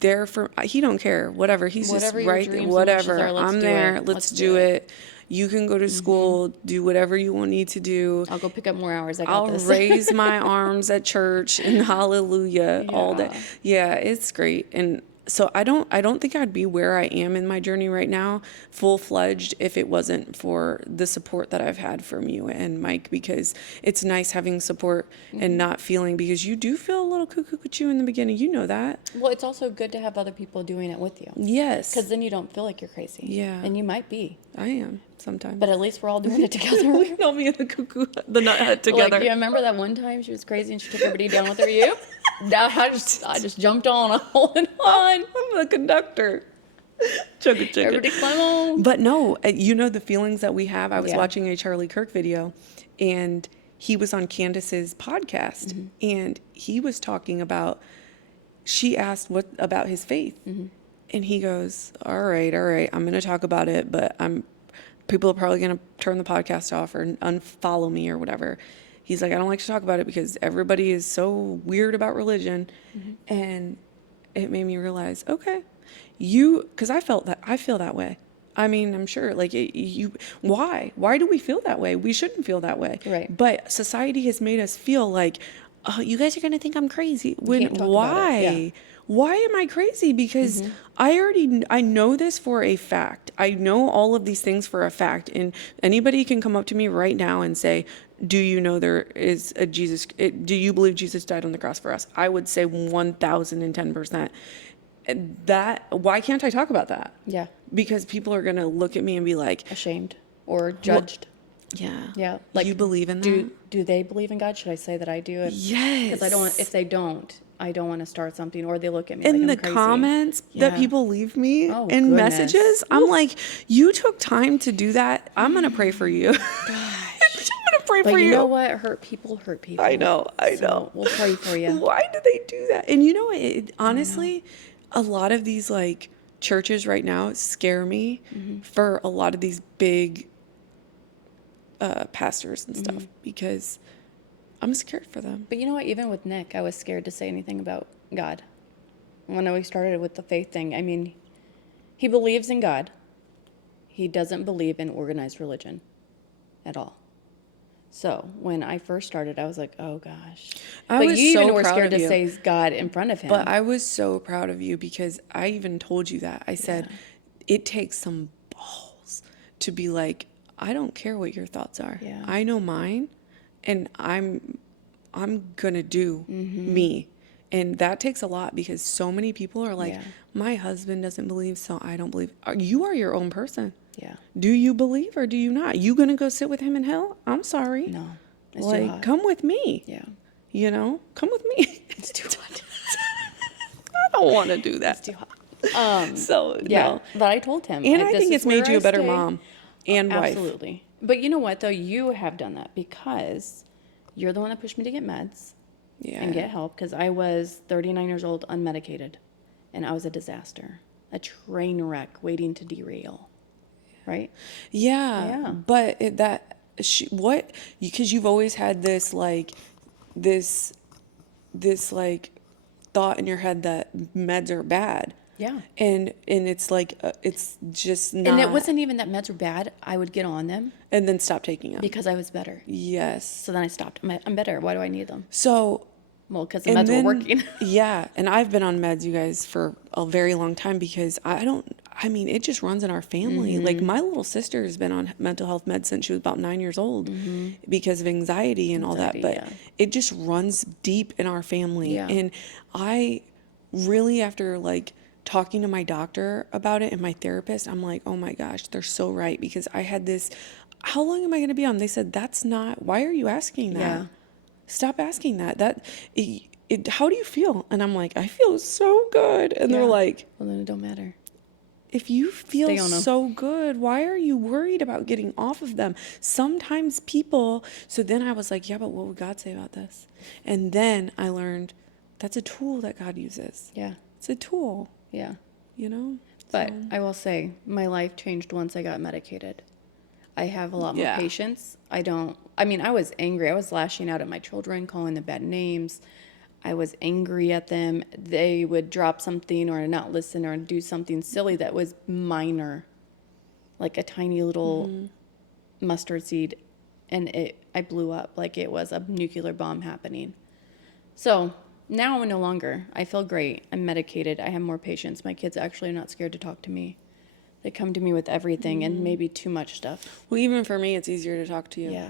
there for, he don't care, whatever. He's Whatever just your right dreams there, and whatever. wishes are, let's I'm do there. it. Let's do it. You can go to school, do whatever you will need to do. I'll go pick up more hours. I got I'll this. raise my arms at church and hallelujah all day. Yeah. Yeah, it's great. And so I don't think I'd be where I am in my journey right now, full-fledged, if it wasn't for the support that I've had from you and Mike, because it's nice having support and not feeling, because you do feel a little cuckoo in the beginning. You know that. Well, it's also good to have other people doing it with you. Yes. Because then you don't feel like you're crazy. Yeah. And you might be. I am sometimes. But at least we're all doing it together. No, me and the cuckoo, the nuthead together. Like, you remember that one time she was crazy and she took everybody down with her? You? I just jumped on a holding on. I'm the conductor. Chugga chugga. Everybody climb on. But no, you know the feelings that we have. I was Yeah. watching a Charlie Kirk video, and he was on Candace's podcast, and he was talking about, she asked what about his faith, and he goes, all right, I'm going to talk about it, but people are probably going to turn the podcast off or unfollow me or whatever. He's like, I don't like to talk about it because everybody is so weird about religion. And it made me realize, okay, because I feel that way. I mean, I'm sure, like, why do we feel that way? We shouldn't feel that way. Right. But society has made us feel like, oh, you guys are going to think I'm crazy. can't talk about it. Yeah. Why am I crazy? Because I know this for a fact. I know all of these things for a fact. And anybody can come up to me right now and say, do you know there is a Jesus? Do you believe Jesus died on the cross for us? I would say 1010%. Why can't I talk about that? Yeah. Because people are going to look at me and be like, Ashamed or judged. yeah. Yeah. Like, you believe in that? Do they believe in God? Should I say that I do? Yes. Because if they don't, I don't want to start something, or they look at me In like the I'm crazy. comments that Yeah. people leave me Oh, in goodness. messages, I'm like, you took time to do that. I'm going to pray for you. I'm going to pray But for you you. know what? Hurt people. I know. So we'll pray for you. Why do they do that? And you know, honestly, a lot of these like churches right now scare me for a lot of these big pastors and stuff, because I'm scared for them. But you know what? Even with Nick, I was scared to say anything about God. When we started with the faith thing, I mean, he believes in God. He doesn't believe in organized religion at all. So when I first started, I was like, oh gosh. I But was you even so were proud scared of to you. say God in front of him. But I was so proud of you, because I even told you that. I said, it takes some balls to be like, I don't care what your thoughts are. Yeah. I know mine, and I'm gonna do me. And that takes a lot, because so many people are like, Yeah. my husband doesn't believe, so I don't believe. You are your own person. Yeah. Do you believe or do you not? You gonna go sit with him in hell? I'm sorry. No. It's too Like, hot. come with me. Yeah. You know, come with me. It's too hot. I don't want to do that. It's too hot. So Yeah. no. But I told him. And I this think is it's made where you I a better stay. mom and wife. Absolutely. But you know what, though? You have done that because you're the one that pushed me to get meds Yeah. and get help, because I was 39 years old, unmedicated, and I was a disaster, a train wreck waiting to derail. Right? Yeah. Yeah. But because you've always had this like thought in your head that meds are bad. Yeah. And it's like it's just not. And it wasn't even that meds were bad. I would get on them And then stop taking them. because I was better. Yes. So then I stopped. I'm better. Why do I need them? So. Well, because the And meds then, were working. Yeah, and I've been on meds, you guys, for a very long time, because it just runs in our family. Like, my little sister has been on mental health meds since she was about 9 years old because of anxiety and all that. But it just runs deep in our family. Yeah. And I really, after like talking to my doctor about it and my therapist, I'm like, oh my gosh, they're so right, because I had this, how long am I going to be on? They said, why are you asking that? Yeah. Stop asking that. How do you feel? And I'm like, I feel so good. And they're Yeah. like, Well, then it don't matter. if you feel Stay on 'em. so good, why are you worried about getting off of them? Sometimes people, so then I was like, yeah, but what would God say about this? And then I learned that's a tool that God uses. Yeah. It's a tool, Yeah. you know? But I will say, my life changed once I got medicated. I have a lot more Yeah. patience. I was angry. I was lashing out at my children, calling them bad names. I was angry at them. They would drop something or not listen or do something silly that was minor, like a tiny little mustard seed. And I blew up like it was a nuclear bomb happening. So Now I'm no longer. I feel great. I'm medicated. I have more patience. My kids actually are not scared to talk to me. They come to me with everything and maybe too much stuff. Well, even for me, it's easier to talk to you. Yeah.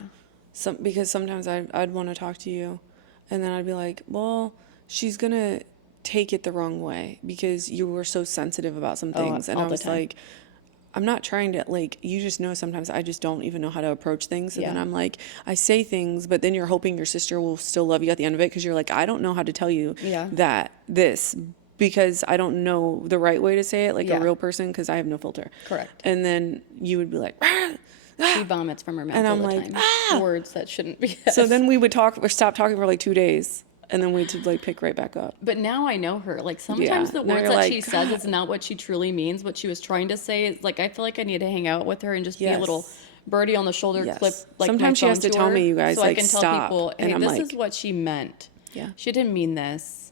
Because sometimes I'd want to talk to you, and then I'd be like, well, she's going to take it the wrong way because you were so sensitive about some things. And all I the was time. like, I'm not trying to, like, you just know sometimes I just don't even know how to approach things. So then Yeah. I'm like, I say things, but then you're hoping your sister will still love you at the end of it because you're like, I don't know how to tell you Yeah. that this, because I don't know the right way to say it like Yeah. a real person because I have no filter. Correct. And then you would be like, She vomits from her mouth And all I'm the like, time. Words that shouldn't be. so then we would talk or stop talking for like 2 days. And then we'd like pick right back up. But now I know her. Like sometimes Yeah. the Now words you're that like, she says, it's not what she truly means. What she was trying to say is like, I feel like I need to hang out with her and just be a little Yes. birdie on the shoulder, Yes. clip like Sometimes my she has phone to tell her, me, you guys, so I like, can tell stop. people, hey, And I'm this like, is what she meant. Yeah. She didn't mean this.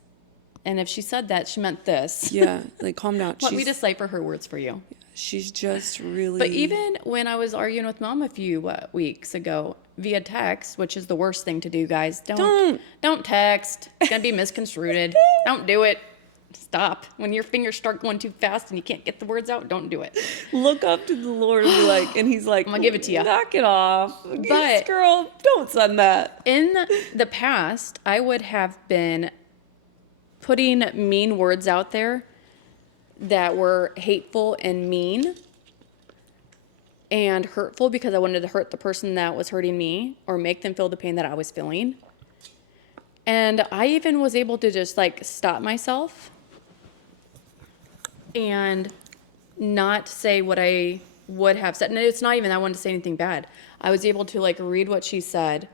And if she said that, she meant this. Yeah, like calm down. Let me decipher her words for you. She's just really. But even when I was arguing with mom a few weeks ago via text, which is the worst thing to do, guys. Don't text. It's gonna be misconstrued. Don't do it. Stop. When your fingers start going too fast and you can't get the words out, don't do it. look up to the Lord and be like, and he's like, I'm gonna give it to you. Knock it off. But girl, don't send that. in the past, I would have been putting mean words out there that were hateful and mean and hurtful because I wanted to hurt the person that was hurting me or make them feel the pain that I was feeling. And I even was able to just like stop myself and not say what I would have said. And it's not even I wanted to say anything bad. I was able to like read what she said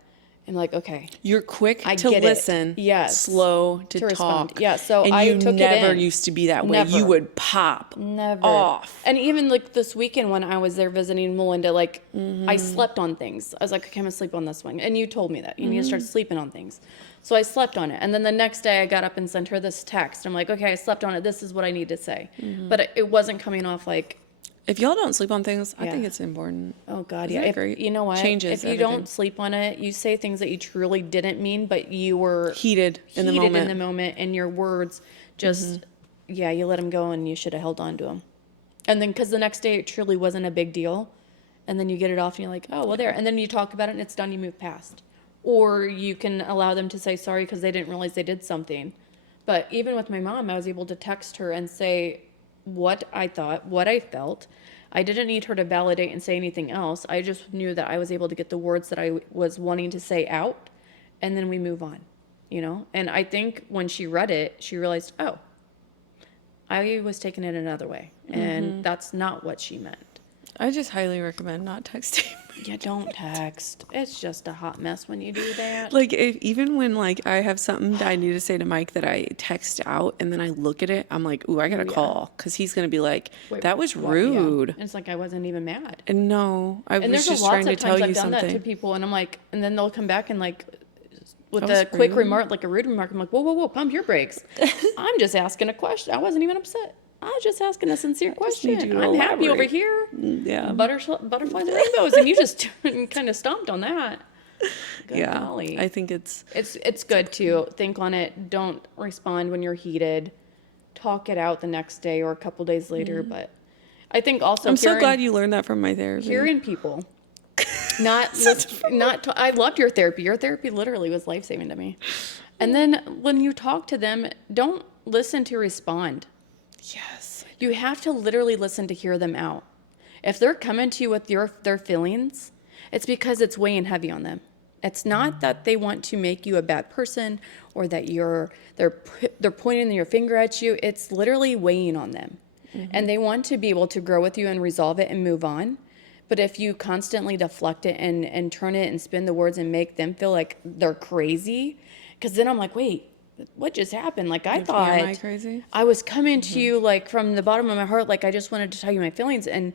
and like, okay. You're quick I to get it. listen. Yes. Slow to respond. talk. Yeah, so and I you took it never in. used to be that way. Never. You would pop Never. off. And even like this weekend when I was there visiting Melinda, like I slept on things. I was like, okay, I'm gonna sleep on this one. And you told me that. You need to start sleeping on things. So I slept on it. And then the next day I got up and sent her this text. I'm like, okay, I slept on it. This is what I need to say. But it wasn't coming off like, If y'all don't sleep on things, I Yeah. think it's important. oh God, Isn't yeah. that great? You know what? Changes if you everything. don't sleep on it, you say things that you truly didn't mean, but you were Heated in the moment. and your words just, yeah, you let them go and you should have held on to them. And then, because the next day it truly wasn't a big deal. And then you get it off and you're like, oh, well, there. And then you talk about it and it's done, you move past. Or you can allow them to say sorry because they didn't realize they did something. But even with my mom, I was able to text her and say what I thought, what I felt. I didn't need her to validate and say anything else. I just knew that I was able to get the words that I was wanting to say out, and then we move on, you know? And I think when she read it, she realized, oh, I was taking it another way, and that's not what she meant. I just highly recommend not texting. Yeah, don't text. It's just a hot mess when you do that. Like even when like I have something that I need to say to Mike that I text out and then I look at it, I'm like, ooh, I gotta call because he's gonna be like, Wait, that was what? rude. Yeah. It's like I wasn't even mad. And no, I And was there's just lots trying to of tell times you I've done that to something. people, and I'm like, and then they'll come back and like, with That was a quick rude. remark, like a rude remark, I'm like, whoa, whoa, whoa, pump your brakes. I'm just asking a question. I wasn't even upset. I was just asking a sincere just need question. you to I'm happy over elaborate. here. Yeah. Butterflies and rainbows, and you just kind of stomped on that. Good Yeah, golly. I think it's It's good to think on it. Don't respond when you're heated. Talk it out the next day or a couple days later. But I think also I'm so glad you learned that from my therapy. hearing people. I loved your therapy. Your therapy literally was life-saving to me. And then when you talk to them, don't listen to respond. Yes. You have to literally listen to hear them out. If they're coming to you with their feelings, it's because it's weighing heavy on them. It's not that they want to make you a bad person or that they're pointing their finger at you. It's literally weighing on them. And they want to be able to grow with you and resolve it and move on. But if you constantly deflect it and turn it and spin the words and make them feel like they're crazy, because then I'm like, wait, what just happened? Like I thought Am I crazy? I was coming to you like from the bottom of my heart, like I just wanted to tell you my feelings, and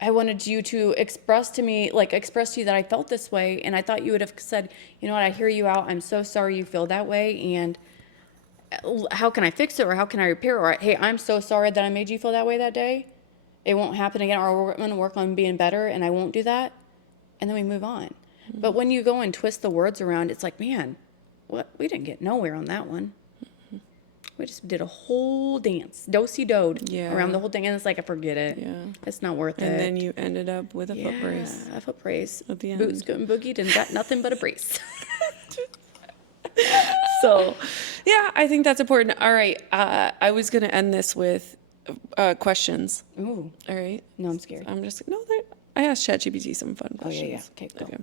I wanted you to express to you that I felt this way, and I thought you would have said, you know what, I hear you out. I'm so sorry you feel that way, and how can I fix it, or how can I repair it? Or hey, I'm so sorry that I made you feel that way that day. It won't happen again, or we're going to work on being better, and I won't do that, and then we move on. But when you go and twist the words around, it's like, man, what, we didn't get nowhere on that one. We just did a whole dance, do-si-doed Yeah. around the whole thing. And it's like, I forget it. Yeah. It's not worth it. And then you ended up with a foot brace. A foot brace. At the Boot end. scootin' boogied and got nothing but a brace. So, yeah, I think that's important. All right. I was going to end this with questions. Ooh. All right. No, I'm scared. I asked ChatGPT some fun Oh, yeah, questions. yeah. Okay, go. Okay.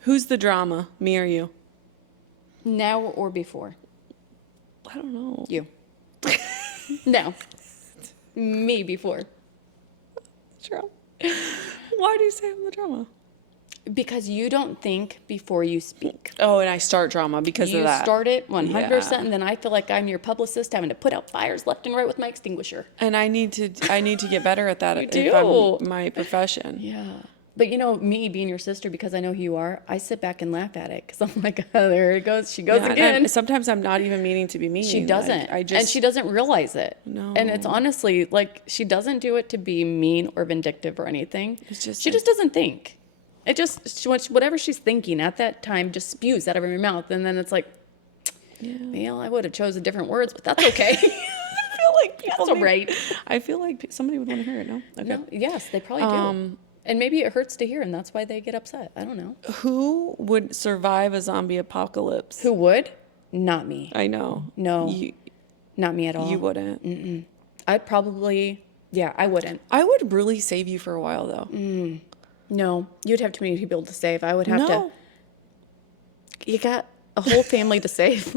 Who's the drama, me or you? Now or before? I don't know. You. No. Me before. Drama. Why do you say I'm the drama? Because you don't think before you speak. Oh, and I start drama because You of that. start it 100%, Yeah. and then I feel like I'm your publicist having to put out fires left and right with my extinguisher. And I need to get better at that. You if do. I'm my profession. Yeah. But you know, me being your sister, because I know who you are, I sit back and laugh at it because I'm like, oh, there it goes. She goes Yeah, and again. sometimes I'm not even meaning to be mean. She doesn't. Like, And she doesn't realize it. No. And it's honestly like she doesn't do it to be mean or vindictive or anything. It's just she just doesn't think. It just, whatever she's thinking at that time just spews out of her mouth. And then it's like, well, I would have chose different words, but that's okay. I feel like people. That's all right. I feel like somebody would want to hear it. No. Okay. No, yes, they probably do. And maybe it hurts to hear, and that's why they get upset. I don't know. Who would survive a zombie apocalypse? Who would? Not me. I know. No. Not me at all. You wouldn't. I'd probably, I wouldn't. I would really save you for a while though. No, you'd have too many people to save. I would have No. to. You got a whole family to save.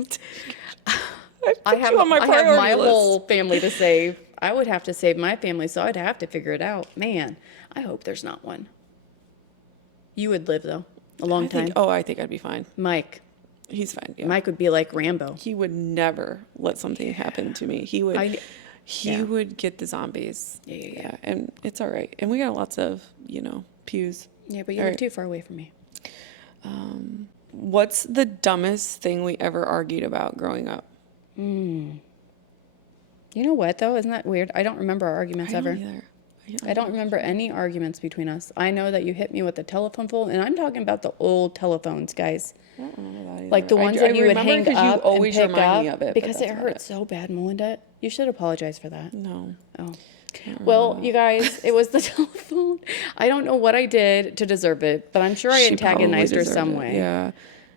I have my my whole family to save. I would have to save my family, so I'd have to figure it out. Man, I hope there's not one. You would live though, a long time. I think I'd be fine. Mike. He's fine. Yeah. Mike would be like Rambo. He would never let something happen to me. He would. He Yeah. would get the zombies. Yeah. And it's all right. And we got lots of pews. Yeah, but you All live right. too far away from me. What's the dumbest thing we ever argued about growing up? You know what though? Isn't that weird? I don't remember our arguments I ever. don't either. I don't remember any arguments between us. I know that you hit me with the telephone pole, and I'm talking about the old telephones, guys. I don't remember that either. Like the ones that you would remember hang 'cause up you always and pick remind up me of it, but because that's it about hurt so bad, Melinda. You should apologize for that. No. Oh. Well, you guys, it was the telephone. I don't know what I did to deserve it, but I'm sure I She antagonized her probably some deserved it, way. Yeah.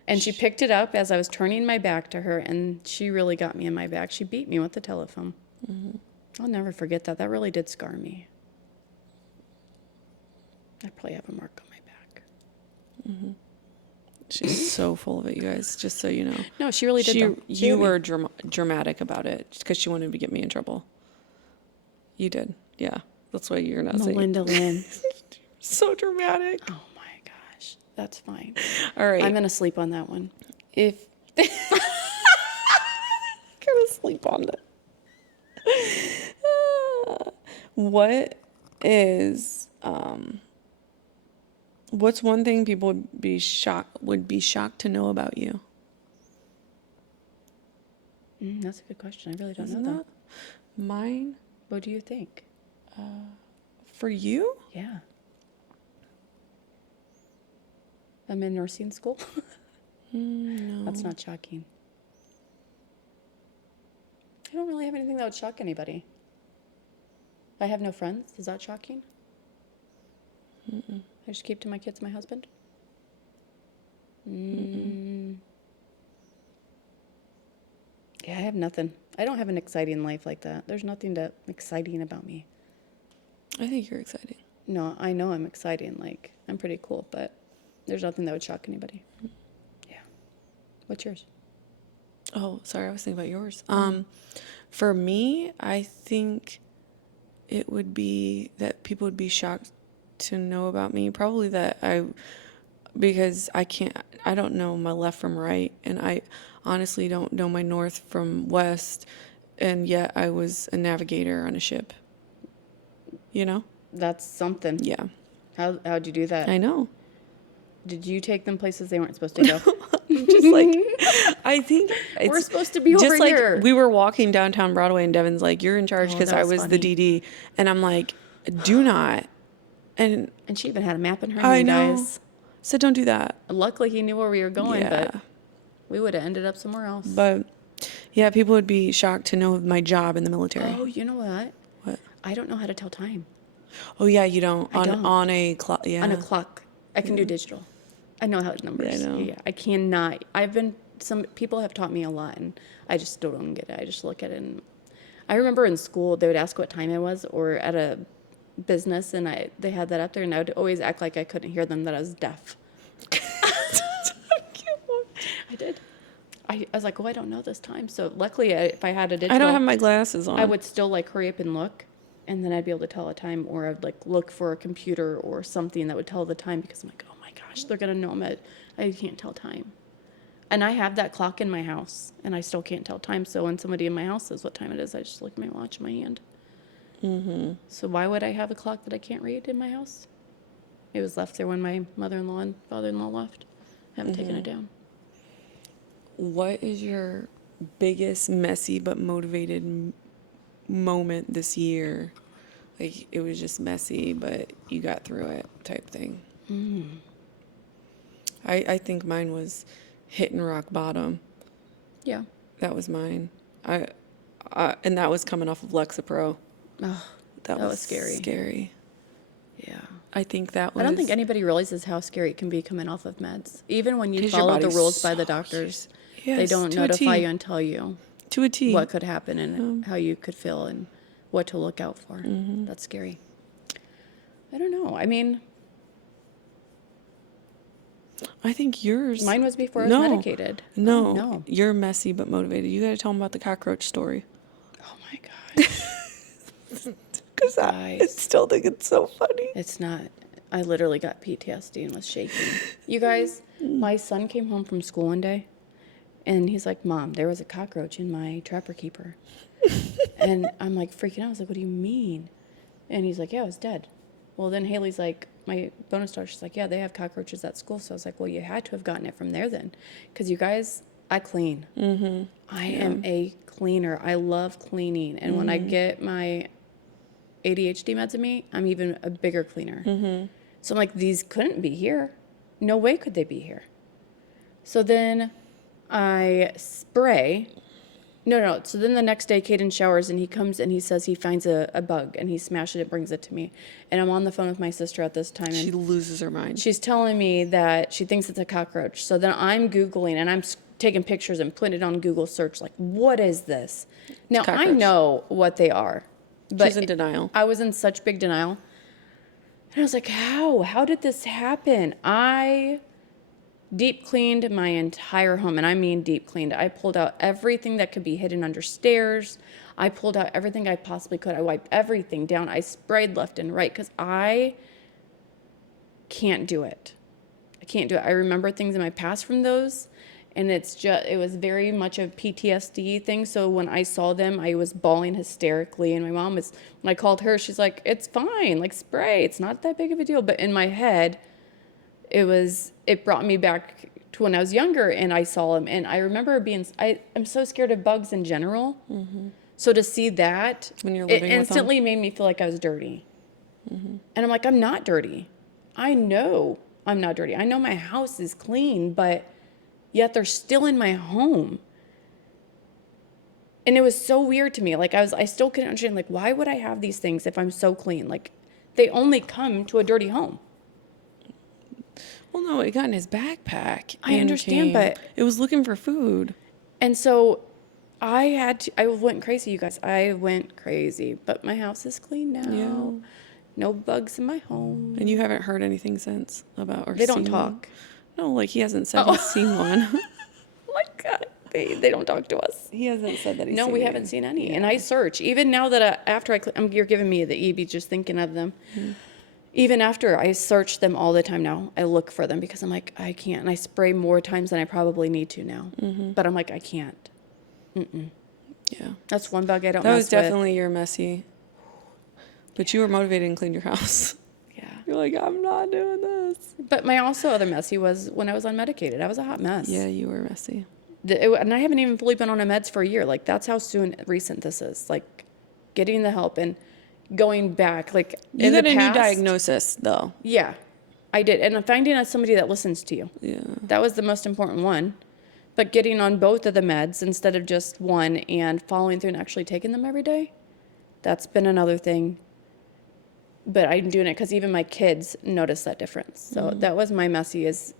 And she picked it up as I was turning my back to her, and she really got me in my back. She beat me with the telephone. I'll never forget that. That really did scar me. I probably have a mark on my back. She's so full of it, you guys. Just so you know. No, she really did. though. She You hit me. were dramatic about it because she wanted to get me in trouble. You did. Yeah. That's why you're not saying. Melinda Lynn. So dramatic. Oh my gosh, that's fine. All right. I'm gonna sleep on that one. If gonna sleep on it. What is what's one thing people would be shocked to know about you? That's a good question. I really don't Isn't know that mine? What do you think? For you? Yeah. I'm in nursing school. No. That's not shocking. I don't really have anything that would shock anybody. I have no friends. Is that shocking? I just keep to my kids, my husband. Yeah, I have nothing. I don't have an exciting life like that. There's nothing exciting about me. I think you're exciting. No, I know I'm exciting. Like, I'm pretty cool, but there's nothing that would shock anybody. Yeah. What's yours? Oh, sorry, I was thinking about yours. For me, I think it would be that people would be shocked to know about me. Probably because I don't know my left from right, and I honestly don't know my north from west, and yet I was a navigator on a ship. You know? That's something. Yeah. How'd you do that? I know. Did you take them places they weren't supposed to go? Just like, I think We're supposed to be over just like here. we were walking downtown Broadway and Devin's like, you're in charge because that I was was the funny. DD. And I'm like, do not. And And she even had a map in her I hand, know. guys. So don't do that. Luckily, he knew where we were going, Yeah. but we would have ended up somewhere else. But Yeah, people would be shocked to know my job in the military. Oh, you know what? What? I don't know how to tell time. Oh yeah, you don't. I don't. On a clock. Yeah. On a clock. I can do digital. I know how numbers. Yeah, I know. Yeah, I cannot. Some people have taught me a lot, and I just still don't get it. I just look at it, and I remember in school they would ask what time it was, or at a business, and they had that up there, and I would always act like I couldn't hear them, that I was deaf. I did. I was like, oh, I don't know this time. So luckily, if I had a digital, I don't have my glasses on. I would still like hurry up and look, and then I'd be able to tell a time, or I'd like look for a computer or something that would tell the time, because I'm like, oh my gosh, they're gonna know I can't tell time. And I have that clock in my house, and I still can't tell time. So when somebody in my house says what time it is, I just look at my watch in my hand. Mm-hmm. So why would I have a clock that I can't read in my house? It was left there when my mother-in-law and father-in-law left. I haven't taken it down. What is your biggest messy but motivated moment this year? Like, it was just messy, but you got through it type thing. I think mine was hitting rock bottom. Yeah. That was mine. And that was coming off of Lexapro. Oh, That was scary. Scary. yeah. I think that was. I don't think anybody realizes how scary it can be coming off of meds. Even when you 'Cause your follow the body's rules by the so doctors, Yes, they don't to a notify T. you and tell you To a T. what could happen and how you could feel and what to look out for. That's scary. I don't know. I mean, I think yours. mine was before I was medicated. No, Oh, no. You're messy but motivated. You got to tell them about the cockroach story. Oh my gosh. Because I still think it's so funny. It's not. I literally got PTSD and was shaking. You guys, my son came home from school one day, and he's like, Mom, there was a cockroach in my trapper keeper. And I'm like freaking out. I was like, what do you mean? And he's like, yeah, it was dead. Well, then Haley's like, my bonus daughter, she's like, yeah, they have cockroaches at school. So I was like, well, you had to have gotten it from there then. Because you guys, I clean. I am a cleaner. I love cleaning. And when I get my ADHD meds in me, I'm even a bigger cleaner. So I'm like, these couldn't be here. No way could they be here. So then I spray. No. So then the next day, Caden showers, and he comes and he says he finds a bug, and he smashes it and brings it to me. And I'm on the phone with my sister at this time. She loses her mind. She's telling me that she thinks it's a cockroach. So then I'm Googling, and I'm taking pictures and putting it on Google search, like, what is this? Now, I know what they are. But She's in denial. I was in such big denial. And I was like, how? How did this happen? I deep cleaned my entire home, and I mean deep cleaned. I pulled out everything that could be hidden under stairs. I pulled out everything I possibly could. I wiped everything down. I sprayed left and right because I can't do it. I can't do it. I remember things in my past from those, and it was very much a PTSD thing. So when I saw them, I was bawling hysterically, and when I called her, she's like, it's fine, like spray. It's not that big of a deal. But in my head, it brought me back to when I was younger and I saw them. And I remember I'm so scared of bugs in general. So to see that, When you're it living with them. instantly made me feel like I was dirty. And I'm like, I'm not dirty. I know I'm not dirty. I know my house is clean, but yet they're still in my home. And it was so weird to me. Like I still couldn't understand, like, why would I have these things if I'm so clean? Like, they only come to a dirty home. Well, no, it got in his backpack. I understand, but it was looking for food. And so I went crazy, you guys. I went crazy, but my house is clean now. Yeah. No bugs in my home. And you haven't heard anything since about or They seen don't talk. One? No, like he hasn't said he's seen one. Oh my God, they don't talk to us. He hasn't said that he's No, seen we any. haven't seen any. Yeah. And I search. Even now that after you're giving me the EB just thinking of them. Even after, I search them all the time now. I look for them because I'm like, I can't. And I spray more times than I probably need to now. But I'm like, I can't. Yeah. That's one bug I don't That mess was with. definitely your messy. But you were motivated and cleaned your house. Yeah. You're like, I'm not doing this. But my also other messy was when I was unmedicated. I was a hot mess. Yeah, you were messy. And I haven't even fully been on a meds for a year. Like, that's how recent this is. Like, getting the help and going back. Like, You in got the a past, new diagnosis, though. Yeah, I did. And finding somebody that listens to you. Yeah. That was the most important one. But getting on both of the meds instead of just one and following through and actually taking them every day, that's been another thing. But I'm doing it because even my kids notice that difference. So that was my messy, is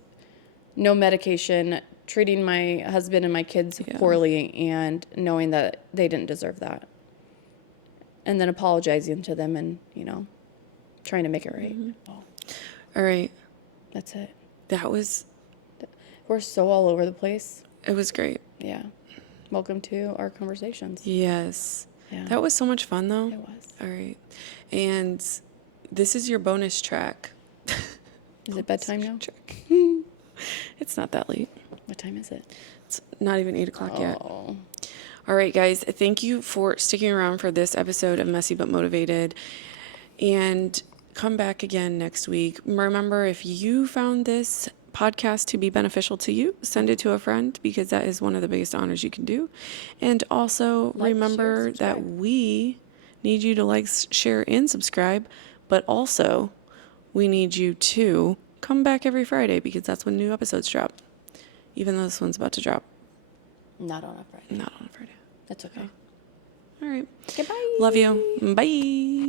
no medication, treating my husband and my kids poorly, and knowing that they didn't deserve that. And then apologizing to them and, trying to make it right. All right. That's it. That was, We're so all over the place. it was great. Yeah. Welcome to our conversations. Yes. Yeah. That was so much fun, though. It was. All right. And this is your bonus track. Is it bedtime now? Track. It's not that late. What time is it? It's not even 8 o'clock yet. Oh. All right, guys. Thank you for sticking around for this episode of Messy But Motivated. And come back again next week. Remember, if you found this podcast to be beneficial to you, send it to a friend, because that is one of the biggest honors you can do. And also remember that we need you to like, share, and subscribe. But also, we need you to come back every Friday, because that's when new episodes drop. Even though this one's about to drop. Not on a Friday. Not on a Friday. That's okay. All right. Goodbye. Love you. Bye.